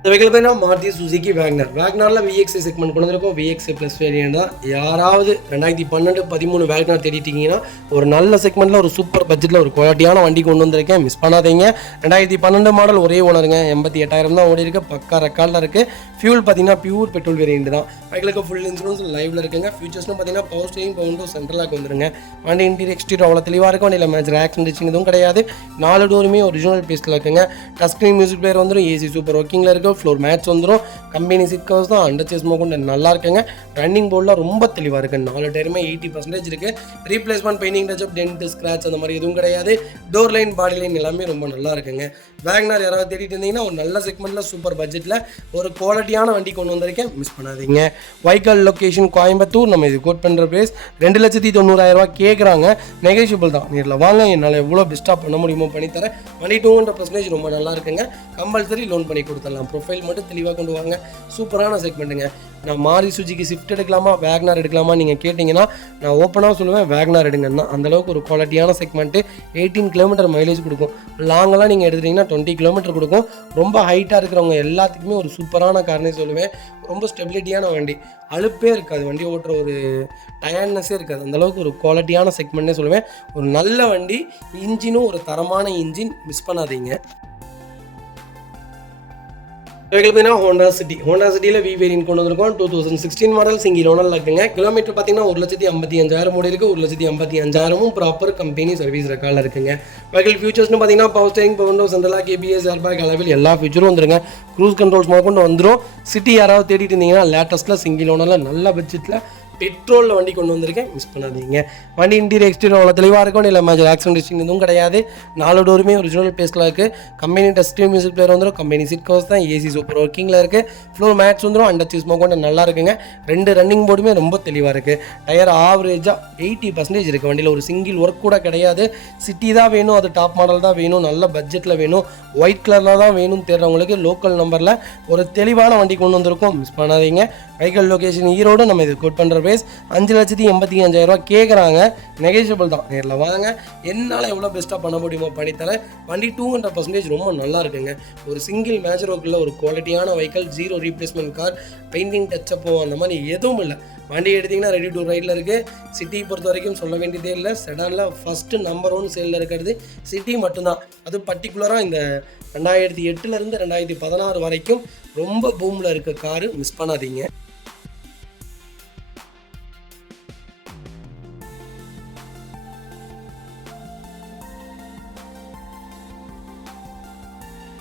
இந்த வெஹிக்கிள் பார்த்தீங்கன்னா மாருதி சுசுகி வேக்னாரில் VXI செக்மெண்ட் கொண்டு வந்திருக்கோம். VXI ப்ளஸ் வேரியன்ட் தான். யாராவது 2012-13 வேக்னார் தேடிட்டிங்கன்னா ஒரு நல்ல செக்மெண்ட்டில் ஒரு சூப்பர் பட்ஜெட்டில் ஒரு குவாலிட்டியான வண்டி கொண்டு வந்திருக்கேன். மிஸ் பண்ணாதீங்க. 2012 மாடல் ஒரே ஓனருங்க. 88,000 தான் ஓடி இருக்குது. பக்கா ரெக்கார்டில் இருக்குது. ஃபியூல் பார்த்தீங்கன்னா பியூர் பெட்ரோல் வேரியன்ட் தான். வெஹிக்கிளுக்கு ஃபுல் இன்சூரன்ஸ் லைவில் இருக்குங்க. ஃபியூச்சர்ஸ்னு பார்த்தீங்கன்னா பவர் ஸ்டீரிங், பவர் விண்டோ, சென்ட்ரலாக வந்துருங்க. வண்டி இன்டீரியர் எக்ஸ்டீரியர் அவ்வளோ தெளிவாக இருக்கும். வண்டியில் மேஜர் ஆக்சிடென்ட் ஹிஸ்ட்ரி எதுவும் கிடையாது. 4 டோருமே ஒரிஜினல் பேஸ்ட்டில் இருக்குங்க. டச் ஸ்க்ரீன் மியூசிக் பிளேயர் வந்துடும். ஏசி சூப்பர் ஒர்க்கிங்கில் இருக்குது. ஃப்ளோர் மேட்ச் வந்துடும். கம்பெனி சீட் கவர்ஸ் தான். அண்டர்ச்சேஸ் மோக்கொண்டு நல்லா இருக்குங்க. ரன்னிங் போர்டில் ரொம்ப தெளிவாக இருக்குது. 4 டயருமே 80% இருக்குது. Replacement, painting, touch up, dent, scratch அந்த மாதிரி எதுவும் கிடையாது. டோர் லைன், பாடி லைன் எல்லாமே ரொம்ப நல்லா இருக்குங்க. வேக்னார் யாராவது தேடிட்டு இருந்தீங்கன்னா ஒரு நல்ல செக்மெண்ட்டில் சூப்பர் பட்ஜெட்டில் ஒரு குவாலிட்டியான வண்டி கொண்டு வந்திருக்கேன். மிஸ் பண்ணாதீங்க. Vehicle location Coimbatore. நம்ம இது கோட் பண்ணுற பிரைஸ் 2,90,000 கேட்குறாங்க. நெகோஷியபிள் தான். நேரில் வாங்க, என்னால் எவ்வளோ பெஸ்ட்டாக பண்ண முடியுமோ பண்ணித்தரேன். வண்டி 200% ரொம்ப நல்லா இருக்குங்க. கம்பல்சரி லோன் பண்ணி கொடுத்துடலாம். ப்ரொஃபைல் மட்டும் தெளிவாக கொண்டு வாங்க. சூப்பரான செக்மெண்ட்டுங்க. நான் மாரி சுஜிக்கு ஸ்விஃப்ட் எடுக்கலாமா வேகனார் எடுக்கலாமா நீங்கள் கேட்டிங்கன்னா நான் ஓப்பனாக சொல்லுவேன் வேகனார் எடுங்கன்னா. அந்தளவுக்கு ஒரு குவாலிட்டியான செக்மெண்ட்டு. 18 கிலோமீட்டர் மைலேஜ் கொடுக்கும். லாங்கெல்லாம் நீங்கள் எடுத்துட்டிங்கன்னா 20 கிலோமீட்டர் கொடுக்கும். ரொம்ப ஹைட்டாக இருக்கிறவங்க எல்லாத்துக்குமே ஒரு சூப்பரான காரணே சொல்லுவேன். ரொம்ப ஸ்டெபிலிட்டியான வண்டி, அலுப்பே இருக்காது, வண்டி ஓட்டுற ஒரு டயர்ட்னஸே இருக்காது. அந்தளவுக்கு ஒரு குவாலிட்டியான செக்மெண்ட்னே சொல்லுவேன். ஒரு நல்ல வண்டி, இன்ஜினும் ஒரு தரமான இன்ஜின், மிஸ் பண்ணாதீங்க. பார்த்தீங்கன்னா ஹோண்டா சிட்டியில் வி வேரியன்ட் கொண்டு வந்திருக்கோம். 2016 மாடல் சிங்கிள் ஓனரில் இருக்குங்க. கிலோமீட்டர் பார்த்தீங்கன்னா 1,55,000 ஓடி இருக்குது. 1,55,000 ப்ராப்பர் கம்பெனி சர்வீஸ் ரெக்கார்டில் இருக்குங்க. வெஹிக்கிள் ஃபியூச்சர்ஸ்னு பார்த்தீங்கன்னா power steering, power window, central ABS, airbag அளவில் எல்லா ஃபியூச்சரும் வந்துருங்க. க்ரூஸ் கண்ட்ரோல்ஸ் கொண்டு வந்துடும். சிட்டி யாராவது தேடிட்டு இருந்தீங்கன்னா லேட்டஸ்ட்டில் சிங்கிள் ஓனரில் நல்ல பட்ஜெட்டில் பெட்ரோலில் வண்டி கொண்டு வந்திருக்கேன், மிஸ் பண்ணாதீங்க. வண்டி இன்டீரியர் எக்ஸ்டீரியர் அவ்வளோ தெளிவாக இருக்கும். இல்லை மேஜர் ஆக்சிடென்ட் ஹிஸ்ட்ரி எதுவும் கிடையாது. 4 டோருமே ஒரிஜினல் பேஸில் இருக்குது. கம்பெனி டெஸ்ட் மியூசிக் பிளேயர் வந்துடும். கம்பெனி சீட் கவர்ஸ் தான். ஏசி சூப்பர் ஒர்க்கிங்கில் இருக்குது. ஃப்ளோர் மேட்ச் வந்துடும். அண்டர் சீஸ் கொண்டு நல்லா இருக்குங்க. 2 ரன்னிங் போர்டுமே ரொம்ப தெளிவாக இருக்குது. டயர் ஆவரேஜாக 80% இருக்குது. வண்டியில் ஒரு சிங்கிள் ஒர்க் கூட கிடையாது. சிட்டி தான் வேணும், அது டாப் மாடல் தான் வேணும், நல்ல பட்ஜெட்டில் வேணும், ஒயிட் கலரில் தான் வேணும்னு தேடுறவங்களுக்கு லோக்கல் நம்பரில் ஒரு தெளிவான வண்டி கொண்டு வந்திருக்கோம், மிஸ் பண்ணாதீங்க. Vehicle location Erode. நம்ம இது கோட் பண்ணுற பேஸ் 5,85,000 கேட்குறாங்க. நெகோஷியபிள் தான். நேரில் வாங்க, என்னால் எவ்வளோ பெஸ்ட்டாக பண்ண முடியுமோ பண்ணித்தரேன். வண்டி 200% ரொம்ப நல்லா இருக்குங்க. ஒரு சிங்கிள் மேஜர் ஒர்க்கில் ஒரு குவாலிட்டியான வெஹிக்கல், 0 ரீப்ளேஸ்மெண்ட் கார், பெயிண்டிங் டச்சப்போ அந்த மாதிரி எதுவும் இல்லை. வண்டி எடுத்திங்கன்னா ரெடி டு ரைடில் இருக்குது. சிட்டி பொறுத்த வரைக்கும் சொல்ல வேண்டியதே இல்லை. செடானில் ஃபஸ்ட்டு நம்பர் 1 சேலில் இருக்கிறது சிட்டி மட்டும்தான். அது பர்டிகுலராக இந்த 2008 2016 வரைக்கும் ரொம்ப பூமில் இருக்க காரு, மிஸ் பண்ணாதீங்க.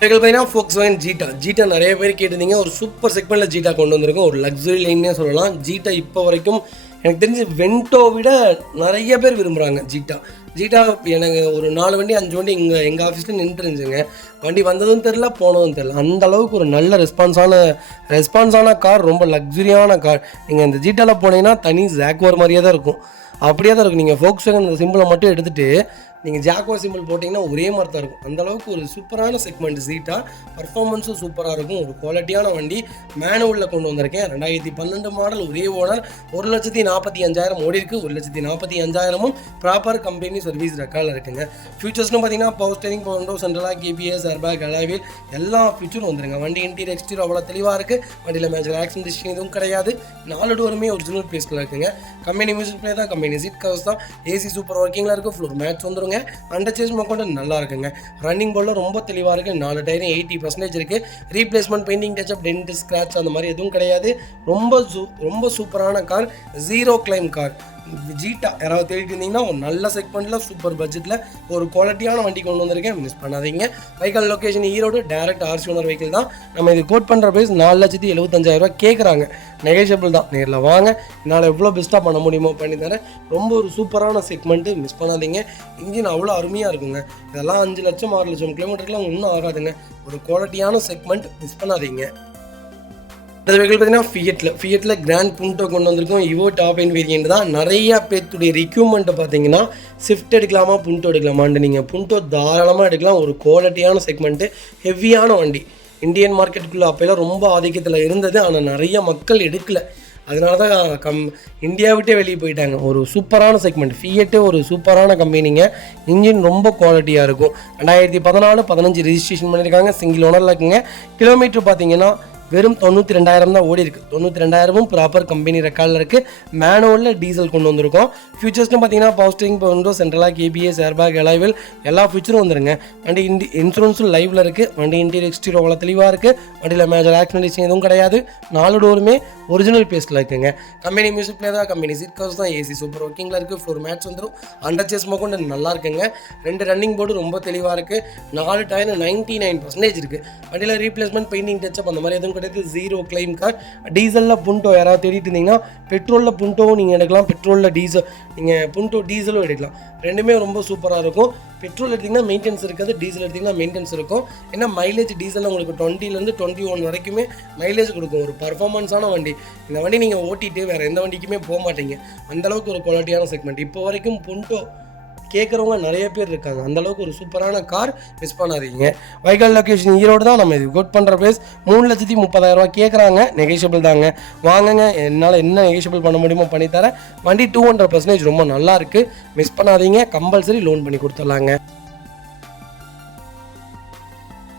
பார்த்தீங்கன்னா ஃபோக்ஸ்வேகன் ஜீட்டா நிறைய பேர் கேட்டிருந்தீங்க. ஒரு சூப்பர் செக்மெண்ட்டில் ஜீட்டா கொண்டு வந்திருக்கோம். ஒரு லக்ஸுரி லைன்னே சொல்லலாம். ஜீட்டா இப்போ வரைக்கும் எனக்கு தெரிஞ்சு வென்டோ விட நிறைய பேர் விரும்புகிறாங்க. ஜீட்டா எனக்கு ஒரு 4 வண்டி 5 வண்டி எங்கள் ஆஃபீஸில் நின்றுருந்துச்சுங்க. வண்டி வந்ததும் தெரில, போனதும் தெரில. அந்த அளவுக்கு ஒரு நல்ல ரெஸ்பான்ஸான கார், ரொம்ப லக்ஸுரியான கார். நீங்கள் இந்த ஜீட்டாவில் போனீங்கன்னா தனி ஜாக்வார் மாதிரியே தான் இருக்கும். அப்படியே தான் இருக்கும். நீங்கள் ஃபோக்ஸ்வேகன் அந்த சிம்பிளை மட்டும் எடுத்துகிட்டு நீங்கள் ஜாக்வார் சிம்பிள் போட்டிங்கன்னா ஒரே மாதிரி தான் இருக்கும். அந்தளவுக்கு ஒரு சூப்பரான செக்மெண்ட் ஜீட்டா. பர்ஃபார்மன்ஸும் சூப்பராக இருக்கும். ஒரு குவாலிட்டியான வண்டி மேனுவலில் கொண்டு வந்திருக்கேன். 2012 மாடல், ஒரே ஓனர், 1,45,000 ஓடி இருக்குது. 1,45,000 ப்ராப்பர் கம்பெனி சர்வீஸ் ரெக்கார்டில் இருக்குங்க. ஃபியூச்சர்ஸ்னு பார்த்தீங்கன்னா power steering, power window, central ABS, airbag, alloy wheel எல்லா ஃபியூச்சரும் வந்துருங்க. வண்டி இன்டீரியர் எக்ஸ்டீரியர் அவ்வளோ தெளிவாக இருக்குது. வண்டியில் மேஜர் ஆக்சிடென்ட் ஹிஸ்ட்ரி எதுவும் கிடையாது. 4 டோருமே ஒரிஜினல் பேஸில் இருக்குங்க. கம்பெனி மியூசிக் பிளே தான், கம்பெனி சீட் கவர்ஸ் தான். ஏசி சூப்பர் ஒர்க்கிங்கில் இருக்குது. ஃப்ளோர் மேட்ச் வந்துருங்க. அண்டர் சேஸ் கொண்டு நல்லா இருக்குங்க. ரன்னிங் போர்டில் ரொம்ப தெளிவாக இருக்குது. 4 டயரும் 80% இருக்குது. Replacement, painting touch up, dent, scratch அந்த மாதிரி எதுவும் கிடையாது. ரொம்ப சூப்பரான கார், 0 கிளைம் கார். ஜீட்டா யாராவது தேடிட்டு இருந்தீங்கன்னா ஒரு நல்ல செக்மெண்ட்டில் சூப்பர் பட்ஜெட்டில் ஒரு குவாலிட்டியான வண்டி கொண்டு வந்திருக்கேன், மிஸ் பண்ணாதீங்க. Vehicle location Erode. Direct RC owner vehicle தான். நம்ம இது கோட் பண்ணுற ப்ரைஸ் 4,75,000 கேட்குறாங்க. நெகோஷியபிள் தான். நேரில் வாங்க, என்னால் எவ்வளோ பெஸ்ட்டாக பண்ண முடியுமோ பண்ணி தரேன். ரொம்ப ஒரு சூப்பரான செக்மெண்ட்டு, மிஸ் பண்ணாதீங்க. இன்ஜின் அவ்வளோ அருமையாக இருக்குங்க. இதெல்லாம் 5 லட்சம் 6 லட்சம் கிலோமீட்டருக்குலாம் ஒன்றும் ஆகாதுங்க. ஒரு குவாலிட்டியான செக்மெண்ட், மிஸ் பண்ணாதீங்க. அந்த வெஹிக்கிள் பார்த்தீங்கன்னா ஃபியட்டில் கிராண்ட் புண்டோ கொண்டு வந்திருக்கோம். இவோ டாப் எண்ட் வேரியன்ட் தான். நிறையா பேர்த்துடைய ரிக்யூமெண்ட்டை பார்த்தீங்கன்னா ஸ்விஃப்ட் எடுக்கலாமா புண்டோ எடுக்கலாமான்ட்டு. நீங்கள் புண்டோ தாராளமாக எடுக்கலாம். ஒரு குவாலிட்டியான செக்மெண்ட்டு, ஹெவியான வண்டி. இந்தியன் மார்க்கெட்டுக்குள்ளே அப்போல்லாம் ரொம்ப ஆதிக்கத்தில் இருந்தது. ஆனால் நிறைய மக்கள் எடுக்கலை. அதனால தான் இந்தியா விட்டே வெளியே போயிட்டாங்க. ஒரு சூப்பரான செக்மெண்ட் ஃபியட்டு, ஒரு சூப்பரான கம்பெனிங்க. இன்ஜின் ரொம்ப குவாலிட்டியாக இருக்கும். 2014-15 ரெஜிஸ்ட்ரேஷன் பண்ணியிருக்காங்க. சிங்கிள் ஓனரில் இருக்குங்க. கிலோமீட்டர் பார்த்தீங்கன்னா வெறும் 92,000 தான் ஓடி இருக்குது. 92,000 ப்ராப்பர் கம்பெனி ரெக்கார்டில் இருக்குது. மேனுவலில் டீசல் கொண்டு வந்திருக்கோம். ஃபியூச்சர்ஸ்னு பார்த்தீங்கன்னா power steering, power window, central ABS, airbag, alloy wheel எல்லா ஃபியூச்சரும் வந்துருங்க. வண்டி இன்சூரன்ஸும் லைவில் இருக்குது. வண்டி இன்டீரியர் எக்ஸ்டீரியர் அவ்வளோ தெளிவாக இருக்குது. வண்டியில் மேஜர் ஆக்சிடென்ட் எதுவும் கிடையாது. 4 டோருமே ஒரிஜினல் பேஸில் இருக்குங்க. கம்பெனி மியூசிக் பிளே தான், கம்பெனி சீட் கவர்ஸ் தான். ஏசி சூப்பர் ஒர்க்கிங்கில் இருக்குது. ஃப்ளோர் மேட்ச் வந்துடும். அண்டர் சேஸ் கொண்டு நல்லா இருக்குங்க. 2 ரன்னிங் போர்டு ரொம்ப தெளிவாக இருக்குது. 4 டயர் 99% இருக்குது. வண்டியில் ரீப்ளேஸ்மெண்ட், பெயிண்டிங் டச்சப் அந்த மாதிரி எதுவும் கிடையாது. 0 கிளைம் கார். டீசலில் புண்டோ யாராவது தேடிட்டு இருந்தீங்கன்னா பெட்ரோலில் புண்டோவும் நீங்கள் எடுக்கலாம். பெட்ரோலில் டீசல் நீங்கள் புண்டோ டீசலும் எடுக்கலாம். ரெண்டுமே ரொம்ப சூப்பராக இருக்கும். பெட்ரோல் எடுத்திங்கன்னா மெயின்டெனன்ஸ் இருக்காது. டீசல் எடுத்திங்கன்னா மெயின்டெனன்ஸ் இருக்கும். ஏன்னா மைலேஜ் டீசலில் உங்களுக்கு 20 21 வரைக்குமே மைலேஜ் கொடுக்கும். ஒரு பர்ஃபார்மன்ஸான வண்டி. இந்த வண்டி நீங்கள் ஓட்டிட்டு வேறு எந்த வண்டிக்குமே போக மாட்டீங்க. அந்தளவுக்கு ஒரு குவாலிட்டியான செக்மெண்ட். இப்போ வரைக்கும் புண்டோ கேட்குறவங்க நிறைய பேர் இருக்காங்க. அந்தளவுக்கு ஒரு சூப்பரான கார், மிஸ் பண்ணாதீங்க. வைக்கல் லொக்கேஷன் ஈரோடு தான். நம்ம இது கோட் பண்ணுற ப்ரைஸ் 3,30,000 கேட்குறாங்க. நெகோஷியபிள் தாங்க. வாங்குங்க, என்னால் என்ன நெகோஷியபிள் பண்ண முடியுமோ பண்ணித்தரேன். வண்டி 200% ரொம்ப நல்லா இருக்குது, மிஸ் பண்ணாதீங்க. கம்பல்சரி லோன் பண்ணி கொடுத்துடலாங்க.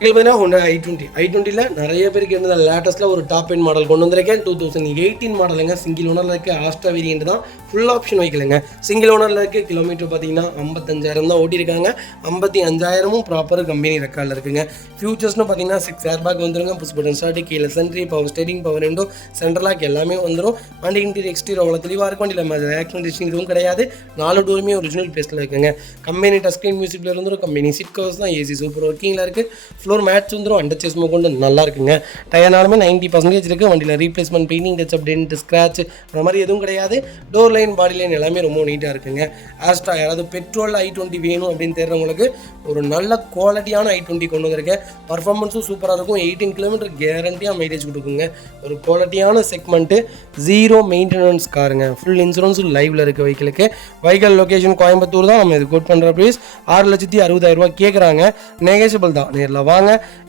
பார்த்தீங்கன்னா ஹோண்டா i20 நிறைய பேருக்கு இருந்த லேட்டஸ்ட்டில் ஒரு டாப் எண்ட் மாடல் கொண்டு வந்திருக்கேன். 2018 மாடலுங்க. சிங்கிள் ஓனரில் இருக்குது. ஆஸ்ட்ரா வேரியண்ட் தான். ஃபுல் ஆப்ஷன் வைக்கலுங்க. சிங்கிள் ஓனரில் இருக்குது. கிலோமீட்டர் பார்த்தீங்கன்னா 55,000 தான் ஓட்டியிருக்காங்க. 55,000 ப்ராப்பர் கம்பெனி ரெக்கார்டில் இருக்குங்க. ஃபியூச்சர்ஸ்னு பார்த்தீங்கன்னா 6 ஏர் பேக் வந்துருங்க. புஷ் பட்டன் ஸ்டார்ட், கீழே entry, power steering, power window, central lock எல்லாமே வந்துடும். வண்டி இன்டீரியர் எக்ஸ்டீரியர் அவ்வளோ தெளிவாக இருக்கும். வண்டியில் ஆக்சிடென்ட் எதுவும் கிடையாது. 4 டோருமே ஒரிஜினல் பேஸ்ட்டில் இருக்குங்க. Company touch screen music player வந்துடும். கம்பெனி சீட் கவர்ஸ் தான். ஏசி சூப்பர் ஒர்க்கிங்கில் இருக்குது. ஃப்ளோர் மேட்ச் வந்துடும். அண்டர் சேஸ் கொண்டு நல்லா இருக்குங்க. டயர்னாலுமே 90% இருக்குது. வண்டியில் replacement, painting, touch up, dent, scratch அந்த மாதிரி எதுவும் கிடையாது. டோர் லைன், பாடி லைன் எல்லாமே ரொம்ப நீட்டாக இருக்குங்க. ஆஸ்ட்ரா யாராவது பெட்ரோல் i20 வேணும் அப்படின்னு தேடுறவங்களுக்கு ஒரு நல்ல குவாலிட்டியான i20 கொண்டு வந்திருக்கேன். பர்ஃபார்மன்ஸும் சூப்பராக இருக்கும். 18 கிலோமீட்டர் கேரண்டியாக மைலேஜ் கொடுக்குங்க. ஒரு குவாலிட்டியான செக்மெண்ட்டு, 0 மெயின்டெனன்ஸ் காருங்க. ஃபுல் இன்சூரன்ஸும் லைவில் இருக்குது வெஹிக்கிளுக்கு. வைக்கல் லொக்கேஷன் கோயம்புத்தூர் தான். நம்ம இது கோட் பண்ணுற ப்ரைஸ் 6,60,000 கேட்குறாங்க. நெகோஷியபிள் தான். நேரில் வாங்க,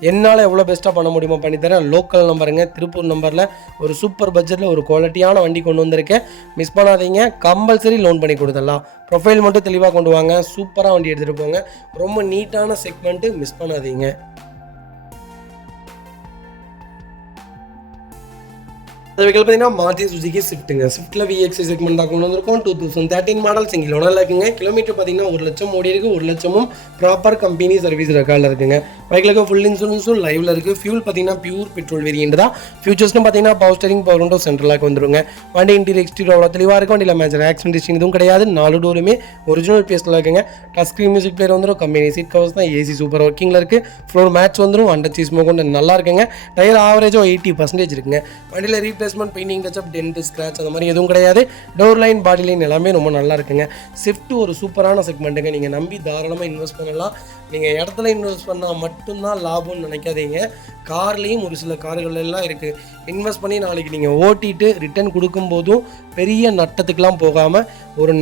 என்னால் எவ்வளோ பெஸ்ட்டாக பண்ண முடியுமோ பண்ணித்தரேன். லோக்கல் நம்பருங்க, திருப்பூர் நம்பரில் ஒரு சூப்பர் பட்ஜெட்டில் ஒரு குவாலிட்டியான வண்டி கொண்டு வந்திருக்கேன். மிஸ் பண்ணாதீங்க. கம்பல்சரி லோன் பண்ணி கொடுத்துடலாம். ப்ரொஃபைல் மட்டும் தெளிவாக கொண்டு வாங்க. சூப்பராக வண்டி எடுத்துகிட்டு போங்க. ரொம்ப நீட்டான செக்மெண்ட்டு, மிஸ் பண்ணாதீங்க. அதுக்கு பார்த்தீங்கன்னா மாருதி சுசுகி ஸ்விஃப்ட்டுங்க. ஸ்விஃப்ட்டில் VXI செக்மெண்ட் தான் கொண்டு வந்திருக்கோம். 2013 மாடல் சிங்கிள் ஓனரில் இருக்குங்க. கிலோமீட்டர் பார்த்தீங்கன்னா 1 லட்சம் ஓடி இருக்குது. 1 லட்சமும் ப்ராப்பர் கம்பெனி சர்வீஸ் ரெக்கார்டில் இருக்குங்க. பைக்கில் ஃபுல் இன்சூரன்ஸும் லைவில் இருக்குது. ஃபியூல் பார்த்தீங்கன்னா பியூர் பெட்ரோல் வேரியண்ட் தான். ஃபியூச்சர்ஸ்னு பார்த்தீங்கன்னா power steering, power window, central lock வந்துருங்க. வண்டி இன்டீரியர் எக்ஸ்டீரியர் அவ்வளோ தெளிவாக இருக்கும். வண்டியில் மேஜர் ஆக்சிடென்ட் எதுவும் கிடையாது. 4 டோருமே ஒரிஜினல் பேஸ்ட்டில் இருக்குங்க. டச் ஸ்க்ரீன் மியூசிக் பிளேயர் வந்துடும். கம்பெனி சீட் கவர்ஸ் தான். ஏசி சூப்பர் ஒர்க்கிங்கில் இருக்குது. ஃப்ளோர் மேட்ச் வந்துடும். அண்டர் சீஸ் கொண்டு நல்லா இருக்குங்க. டயர் ஆவரேஜோ 80% இருக்குங்க. வண்டியில் replacement, painting, touch up, dent, scratch அந்த மாதிரி எதுவும் கிடையாது. டோர் லைன், பாடி லைன் எல்லாமே ரொம்ப நல்லா இருக்குங்க. ஸ்விஃப்ட் ஒரு சூப்பரான செக்மெண்ட்டுங்க. நீங்கள் நம்பி தாராளமாக இன்வெஸ்ட் பண்ணலாம். நீங்கள் இடத்துல இன்வெஸ்ட் பண்ணால் மட்டும்தான் லாபம்னு நினைக்காதீங்க. கார்லேயும் ஒரு சில கார்கள் எல்லாம் இருக்குது. இன்வெஸ்ட் பண்ணி நாளைக்கு நீங்கள் ஓட்டிட்டு ரிட்டர்ன் கொடுக்கும்போதும் பெரிய நட்டத்துக்கெலாம் போகாமல் ஒரு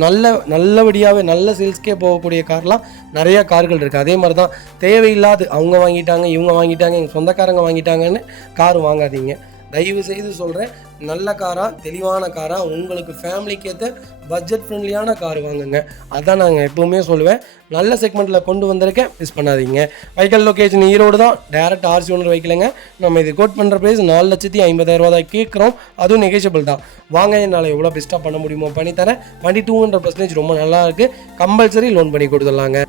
நல்லபடியாகவே நல்ல சேல்ஸ்க்கே போகக்கூடிய கார்லாம் நிறையா கார்கள் இருக்குது. அதே மாதிரி தான் தேவையில்லாது அவங்க வாங்கிட்டாங்க, இவங்க வாங்கிட்டாங்க, எங்கள் சொந்தக்காரங்க வாங்கிட்டாங்கன்னு கார் வாங்காதீங்க. தயவு செய்து சொல்கிறேன், நல்ல காராக, தெளிவான காராக, உங்களுக்கு ஃபேமிலிக்கு ஏற்ற பட்ஜெட் ஃப்ரெண்ட்லியான கார் வாங்குங்க. அதான் நாங்கள் எப்போவுமே சொல்லுவேன். நல்ல செக்மெண்ட்டில் கொண்டு வந்திருக்கேன், மிஸ் பண்ணாதீங்க. வைக்கல் லொக்கேஷன் ஈரோடு தான். டேரக்ட் RC ஓனர் வைக்கலைங்க. நம்ம இது கோட் பண்ணுற ப்ரைஸ் 4,50,000 தான் கேட்குறோம். அதுவும் நெகோஷியபிள் தான். வாங்க, என்னால் எவ்வளோ பெஸ்ட்டாக பண்ண முடியுமோ பண்ணித்தரேன். வண்டி 200% ரொம்ப நல்லா இருக்குது. கம்பல்சரி லோன் பண்ணி கொடுத்துடலாங்க.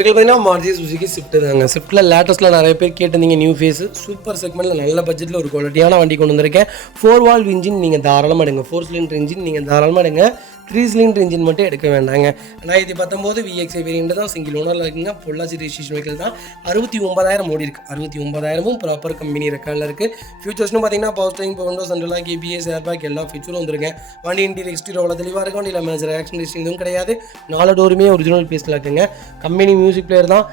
இப்போ பார்த்தீங்கன்னா மாருதி சுசுகி ஸ்விஃப்ட் தாங்க. ஸ்விஃப்ட்டில் லேட்டஸ்ட்டில் நிறைய பேர் கேட்டிருந்தீங்க. நியூ ஃபேஸ் சூப்பர் செக்மெண்ட்டில் நல்ல பட்ஜெட்டில் ஒரு குவாலிட்டியான வண்டி கொண்டு வந்திருக்கேன். 4 வால்வ் இன்ஜின் நீங்கள் தாராளமாக எடுங்க. 4 சிலிண்டர் இன்ஜின் நீங்கள் தாராளமாக எடுங்க. 3 சிலிண்டர் இன்ஜின் மட்டும் எடுக்க வேண்டாங்க. 2019 VXI வேரியண்ட் தான். சிங்கிள் ஓனரில் இருக்குங்க. பொள்ளாச்சி ரெஜிஸ்ட்ரேஷன் வெஹிக்கிள் தான். 69,000 ஓடி இருக்குது. 69,000 ப்ராப்பர் கம்பெனி ரெக்கார்டில் இருக்குது. ஃபியூச்சர்ஸ்னு பார்த்தீங்கன்னா power steering, power window, central lock, ABS, air bag எல்லா ஃபீச்சரும் வந்துருங்க. வண்டி இன்டீரியர் எக்ஸ்டீரியர் அவ்வளோ தெளிவாக இருக்கும். வண்டியில் மேஜர் ஆக்சிடென்ட் எதுவும் கிடையாது. 4 டோருமே ஒரிஜினல் பேஸ்ட்டில் இருக்குங்க. கம்பெனி மியூசிக் பிளேயர் தான்.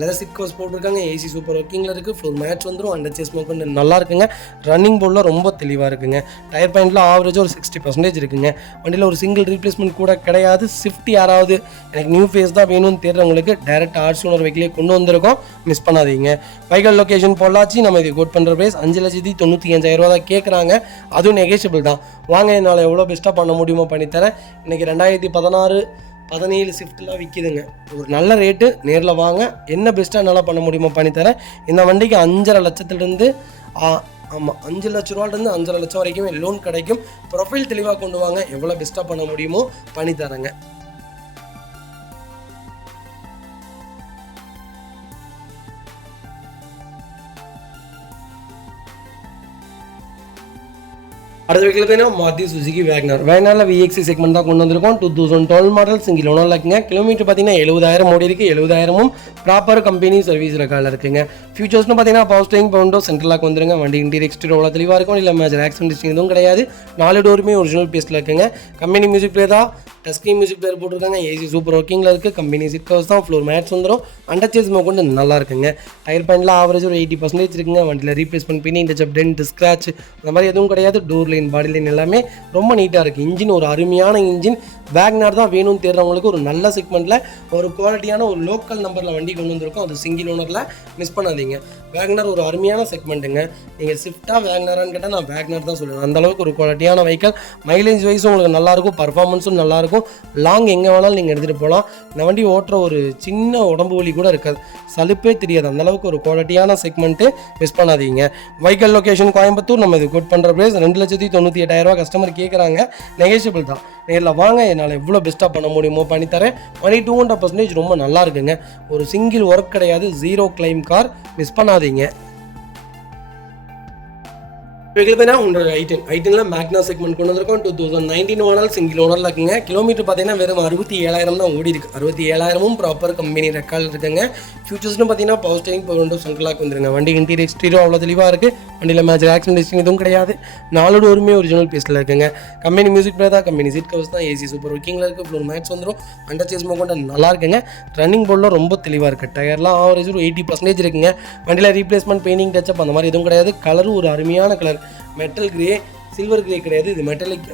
லெதர் சீட் கவர்ஸ் போட்டிருக்காங்க. ஏசி சூப்பர் ஒர்க்கிங்கில் இருக்குது. ஃப்ளோர் மேட்ச் வந்துடும். அண்டர் சேஸ் கொண்டு நல்லா இருக்குங்க. ரன்னிங் போர்டில் ரொம்ப தெளிவாக இருக்குங்க. டயர் பாயிண்டில் ஆவரேஜாக ஒரு 60% இருக்குங்க. வண்டியில் ஒரு சிங்கிள் ரீப்ளேஸ்மெண்ட் கூட கிடையாது. ஸ்விஃப்ட் யாராவது எனக்கு நியூ ஃபேஸ் தான் வேணும்னு தேடுறவங்களுக்கு டேரக்ட் RC ஓனர் வெஹிக்கிளே கொண்டு வந்திருக்கோம், மிஸ் பண்ணாதீங்க. வைக்கல் லொக்கேஷன் பொள்ளாச்சி. நம்ம இது கோட் பண்ணுற ப்ரைஸ் 5,95,000 தான் கேட்குறாங்க. அதுவும் நெகோஷியபிள் தான். வாங்க, என்னால் எவ்வளோ பெஸ்ட்டாக பண்ண முடியுமோ பண்ணித்தரேன். இன்றைக்கி 2016 17 ஸ்விஃப்ட்லாம் விற்கிதுங்க. ஒரு நல்ல ரேட்டு. நேரில் வாங்க, என்ன பெஸ்ட்டாக என்னால் பண்ண முடியுமோ பண்ணித்தரேன். இந்த வண்டிக்கு 5,50,000 லட்சத்துலேருந்து ஆமாம் 5 லட்ச ரூபாலேருந்து 5,50,000 லட்சம் வரைக்குமே லோன் கிடைக்கும். ப்ரொஃபைல் தெளிவாக கொண்டு வாங்க, எவ்வளோ பெஸ்ட்டாக பண்ண முடியுமோ பண்ணித்தரேங்க. அடுத்த வீக்கில் பார்த்தீங்கன்னா மாருதி சுசுகி வேகனார். வேகனாரில் VXI செக்மெண்ட் தான் கொண்டு வந்திருக்கோம். 2012 மாடல் சிங்கிள் ஓனரில் இருக்குங்க. கிலோமீட்டர் பார்த்தீங்கன்னா 70,000 ஓடி இருக்குது. 70,000 ப்ராப்பர் கம்பெனி சர்வீஸ் ரெக்கார்டில் இருக்குங்க. ஃபியூச்சர்ஸ்னு பார்த்தீங்கன்னா power steering, power window, central lock வந்துருங்க. வண்டி இன்டீரியர் எக்ஸ்டீரியர் அவ்வளோ தெளிவாக இருக்கும். இல்லை மேஜர் ஆக்சிடென்ட் எதுவும் கிடையாது. 4 டோருமே ஒரிஜினல் பேஸ்ட்டில் இருக்குங்க. கம்பெனி மியூசிக் பிளேயர் தான். டச் ஸ்க்ரீன் மியூசிக் பிளேயர் போட்டிருக்காங்க. ஏசி சூப்பர் ஒர்க்கிங்கில் இருக்குது. கம்பெனி சீட் கவர்ஸ் தான். ஃப்ளோர் மேட்ச் வந்துடும். அண்டர் சேஸ் கொண்டு நல்லா இருக்குங்க. டயர் பாயிண்டில் ஆவரேஜ் ஒரு 80% இருக்குங்க. வண்டியில் replacement, painting, touch up, dent, scratch அந்த மாதிரி எதுவும் கிடையாது. டோர் லைன், பாடி லைன் எல்லாமே ரொம்ப நீட்டாக இருக்குது. இன்ஜின் ஒரு அருமையான இன்ஜின். வேக்னார் தான் வேணும்னு தேடுறவங்களுக்கு ஒரு நல்ல செக்மெண்ட்டில் ஒரு குவாலிட்டியான ஒரு லோக்கல் நம்பரில் வண்டி கொண்டு வந்திருக்கோம். அது சிங்கிள் ஓனரில் மிஸ் பண்ணாதீங்க. வேக்னார் ஒரு அருமையான செக்மெண்ட்டுங்க. நீங்கள் ஸ்விஃப்ட்டாக வேக்னாரான்னு கேட்டால் நான் வேக்னார் தான் சொல்லுவேன். அந்தளவுக்கு ஒரு குவாலிட்டியான வெஹிக்கல், மைலேஜ் வைஸும் உங்களுக்கு நல்லாயிருக்கும், பர்ஃபார்மன்ஸும் நல்லாயிருக்கும், லாங் எங்கே வேணாலும் நீங்கள் எடுத்துகிட்டு போகலாம். இந்த வண்டி ஓட்டுற ஒரு சின்ன உடம்பு வலி கூட இருக்காது, சலுப்பே தெரியாது. அந்தளவுக்கு ஒரு குவாலிட்டியான செக்மெண்ட்டு, மிஸ் பண்ணாதீங்க. Vehicle location Coimbatore. நம்ம இது கோட் பண்ணுற ப்ரைஸ் 2,98,000 கஸ்டமர் கேட்குறாங்க, நெகோஷியபிள் தான். நேரில் வாங்க, என்னால் எவ்வளோ பெஸ்ட்டாக பண்ண முடியுமோ பண்ணித்தரேன். 22% ரொம்ப நல்லா இருக்குங்க. ஒரு சிங்கிள் ஒர்க் கிடையாது, 0 கிளைம் கார், மிஸ் பண்ணாதீங்க. உங்களோட ஐட்டனில் மேக்னா செக்மெண்ட் கொண்டு வந்திருக்கோம். 2019 ஓனர், சிங்கிள் ஓனரில் இருக்குங்க. கிலோமீட்டர் பார்த்தீங்கன்னா வெறும் 67,000 தான் ஓடி இருக்குது. 67,000 ப்ராப்பர் கம்பெனி ரெக்கார்டு இருக்குங்க. ஃபியூச்சர்ஸ்னு பார்த்தீங்கன்னா power steering, power window, central lock வந்துருங்க. வண்டி இன்டீரியர் எக்ஸ்டீரியர் அவ்வளோ தெளிவாக இருக்குது. வண்டியில் மேஜர் ஆக்சிடென்ட் எதுவும் கிடையாது. 4 டோருமே ஒரிஜினல் பீஸில் இருக்குங்க. கம்பெனி மியூசிக் பிளேயர் தான், கம்பெனி சீட் கவர்ஸ் தான், ஏசி சூப்பர் ஒர்க்கிங்கில் இருக்குது. ஃப்ளோர் மேட்ச் வந்துடும். அண்டர் சேஸ் கொண்டு நல்லா இருக்குங்க. ரன்னிங் போர்டில் ரொம்ப தெளிவாக இருக்குது. டயர்லாம் ஆவரேஜ் ஒரு 80% இருக்குங்க. வண்டியில் ரீப்ளேஸ்மெண்ட், பெயிண்டிங், டச்சப் அந்த மாதிரி எதுவும் கிடையாது. கலரும் ஒரு அருமையான colour, metal grey, silver grey கிடையாது, இது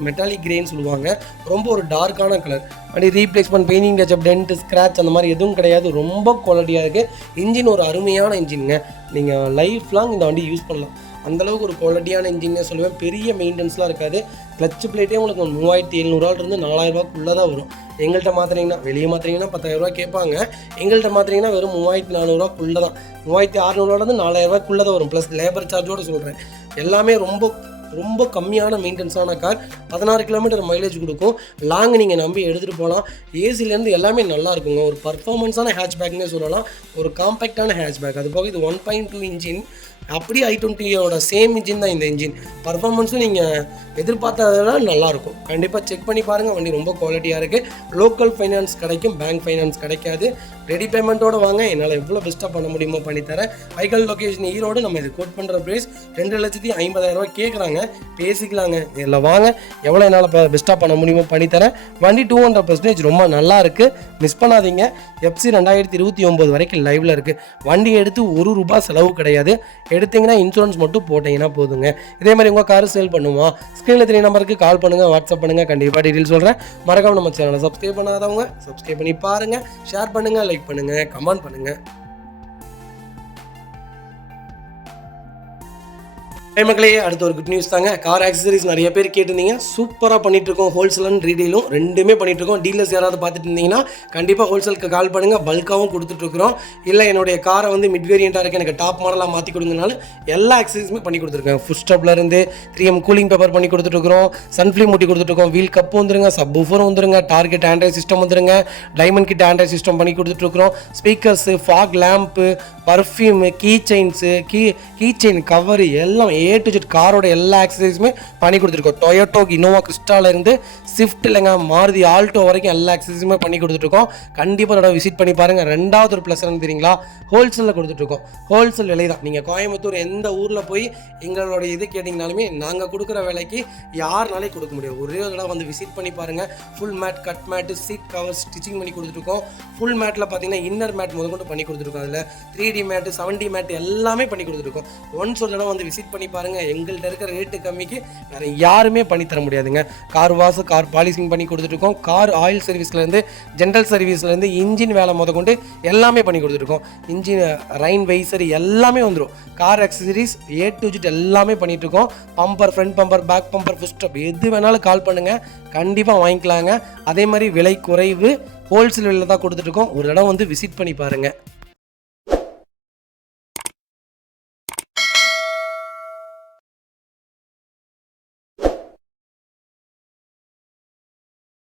மெட்டாலிக் கிரேன்னு சொல்லுவாங்க. ரொம்ப ஒரு டார்க்கான கலர். அப்படி replacement, painting touch up, dent, scratch அந்த மாதிரி எதுவும் கிடையாது. ரொம்ப குவாலிட்டியாக இருக்குது. இன்ஜின் ஒரு அருமையான இன்ஜினுங்க. நீங்கள் லைஃப் லாங் இந்த வண்டி யூஸ் பண்ணலாம். அந்தளவுக்கு ஒரு குவாலிட்டியான இன்ஜின்னே சொல்லுவேன். பெரிய மெயின்டெனன்ஸ்லாம் இருக்காது. கிளச் பிளேட்டே உங்களுக்கு 3,700 4,000 தான் வரும். எங்கள்கிட்ட மாற்றினீங்கன்னா, வெளியே மாற்றினீங்கன்னா 10,000 கேட்பாங்க. எங்கள்கிட்ட மாற்றினீங்கன்னா வெறும் 3,400 தான். 3,600 4,000 தான் வரும். ப்ளஸ் லேபர் சார்ஜோடு சொல்கிறேன். எல்லாமே ரொம்ப கம்மியான மெயின்டெனன்ஸான கார். 16 கிலோமீட்டர் மைலேஜ் கொடுக்கும். லாங் நீங்கள் நம்பி எடுத்துகிட்டு போகலாம். ஏசிலேருந்து எல்லாமே நல்லா இருக்குங்க. ஒரு பர்ஃபார்மன்ஸான ஹேட்ச்பேக்னே சொல்லலாம். ஒரு காம்பேக்டான ஹேட்ச்பேக். அது போக இது 1.2 இன்ஜின். அப்படியே i20யோட சேம் இன்ஜின் தான் இந்த இன்ஜின். பர்ஃபார்மன்ஸும் நீங்கள் எதிர்பார்த்ததோட நல்லாயிருக்கும். கண்டிப்பாக செக் பண்ணி பாருங்கள். வண்டி ரொம்ப குவாலிட்டியாக இருக்குது. லோக்கல் ஃபைனான்ஸ் கிடைக்கும், பேங்க் ஃபைனான்ஸ் கிடைக்காது. ரெடி பேமெண்ட்டோடு வாங்க, என்னால் எவ்வளோ பெஸ்ட்டாக பண்ண முடியுமோ பண்ணித்தரேன். Vehicle location Erode. நம்ம இது கோட் பண்ணுற ப்ரைஸ் 2,50,000 கேட்குறாங்க, பேசிக்கலாங்க. இதில் வாங்க, எவ்வளோ என்னால் பெஸ்ட்டாக பண்ண முடியுமோ பண்ணித்தரேன். வண்டி 200% ரொம்ப நல்லா இருக்குது, மிஸ் பண்ணாதீங்க. FC 2029 வரைக்கும் லைவில் இருக்குது. வண்டி எடுத்து ₹1 செலவு கிடையாது. எடுத்தீங்கன்னா இன்சூரன்ஸ் மட்டும் போட்டிங்கன்னா போதுங்க. இதே மாதிரி உங்கள் கார் சேல் பண்ணுமா, ஸ்க்ரீனில் 3 நம்பருக்கு கால் பண்ணுங்கள், வாட்ஸ்அப் பண்ணுங்கள். கண்டிப்பாக டீட்டெயில் சொல்கிறேன். மறக்காம நம்ம சேனலை சப்ஸ்கிரைப் பண்ணாதவங்க சப்ஸ்கிரைப் பண்ணி பாருங்கள். ஷேர் பண்ணுங்கள், லைக் பண்ணுங்கள், கமெண்ட் பண்ணுங்கள். மக்களே, அடுத்த ஒரு குட் நியூஸ் தாங்க. கார் ஆக்சசரிஸ் நிறைய பேர் கேட்டிருந்தீங்க. சூப்பராக பண்ணிகிட்ருக்கோம். ஹோல்சேல் அண்ட் ரீடெயிலும் ரெண்டுமே பண்ணிகிட்ருக்கோம். டீலர்ஸ் யாராவது பார்த்துட்டு இருந்தீங்கன்னா கண்டிப்பாக ஹோல்சேலுக்கு கால் பண்ணுங்கள். பல்காகவும் கொடுத்துட்ருக்குறோம். இல்லை என்னுடைய காரை வந்து மிட் வேரியண்ட்டாக இருக்குது, எனக்கு டாப் மாடலாக மாற்றி கொடுங்கனாலும் எல்லா ஆக்சசரிஸுமே பண்ணி கொடுத்துருக்கேன். ஃபுட் ஸ்டப்லேருந்து 3M கூலிங் பேப்பர் பண்ணி கொடுத்துட்ருக்குறோம். சன்ஃப்ளீம் மூட்டி கொடுத்துட்ருக்கோம். வீல் கப்பு வந்துருங்க, சப் ஊஃபரும் வந்துருங்க, டார்கெட் ஆண்ட்ராய்ட் சிஸ்டம் வந்துருங்க, டைமண்ட் கிட் ஆண்ட்ராய்ட் சிஸ்டம் பண்ணி கொடுத்துட்ருக்குறோம். Speakers, fog lamp, perfume, key chains, key chain cover எல்லாம் A to Z காரோட எல்லா ஆக்சசரிஸுமே பண்ணி கொடுத்துருக்கோம். டொயோட்டோ இனோவா கிறிஸ்டாலேருந்து ஸ்விஃப்ட் இல்லைங்க, மாருதி ஆல்டோ வரைக்கும் எல்லா ஆக்சசரிஸுமே பண்ணி கொடுத்துட்ருக்கோம். கண்டிப்பாக அதோட விசிட் பண்ணி பாருங்கள். ரெண்டாவது ஒரு ப்ளஸ் என்ன தெரியுங்களா, ஹோல்சேலில் கொடுத்துட்ருக்கோம். ஹோல்சேல் விலை தான். நீங்கள் கோயம்புத்தூர் எந்த ஊரில் போய் எங்களோட இது கேட்டிங்கனாலுமே நாங்கள் கொடுக்குற விலைக்கு யாருனாலே கொடுக்க முடியாது. ஒரே தடவை வந்து விசிட் பண்ணி பாருங்கள். Full mat, cut mat, seat cover stitching பண்ணி கொடுத்துருக்கோம். ஃபுல் மேட்டில் பார்த்தீங்கன்னா இன்னர் மேட் முதற்கொண்டு பண்ணி கொடுத்துருக்கோம். அதில் 3D மேட்டு, 7D மேட்டு எல்லாமே பண்ணி கொடுத்துருக்கோம். ஒன்ஸ் ஒரு தடவை வந்து விசிட் பண்ணி பாருங்கள். எங்கள்கிட்ட இருக்கிற ரேட்டு கம்மிக்கு வேறு யாருமே பண்ணித்தர முடியாதுங்க. கார் வாஷ், கார் பாலிசிங் பண்ணி கொடுத்துருக்கோம். கார் ஆயில் சர்வீஸ்லேருந்து, ஜென்ரல் சர்வீஸ்லேருந்து, இன்ஜின் வேலை முதற்கொண்டு எல்லாமே பண்ணி கொடுத்துருக்கோம். இன்ஜின் ரைன் வைசர் எல்லாமே வந்துடும். Car accessories A to Z எல்லாமே பண்ணிகிட்ருக்கோம். Bumper, front bumper, back bumper, foot step எது வேணாலும் கால் பண்ணுங்கள், கண்டிப்பாக வாங்கிக்கலாங்க. அதே மாதிரி விலை குறைவு, ஹோல்சேல் விலையில் தான் கொடுத்துட்ருக்கோம். ஒரு இடம் வந்து விசிட் பண்ணி பாருங்கள்.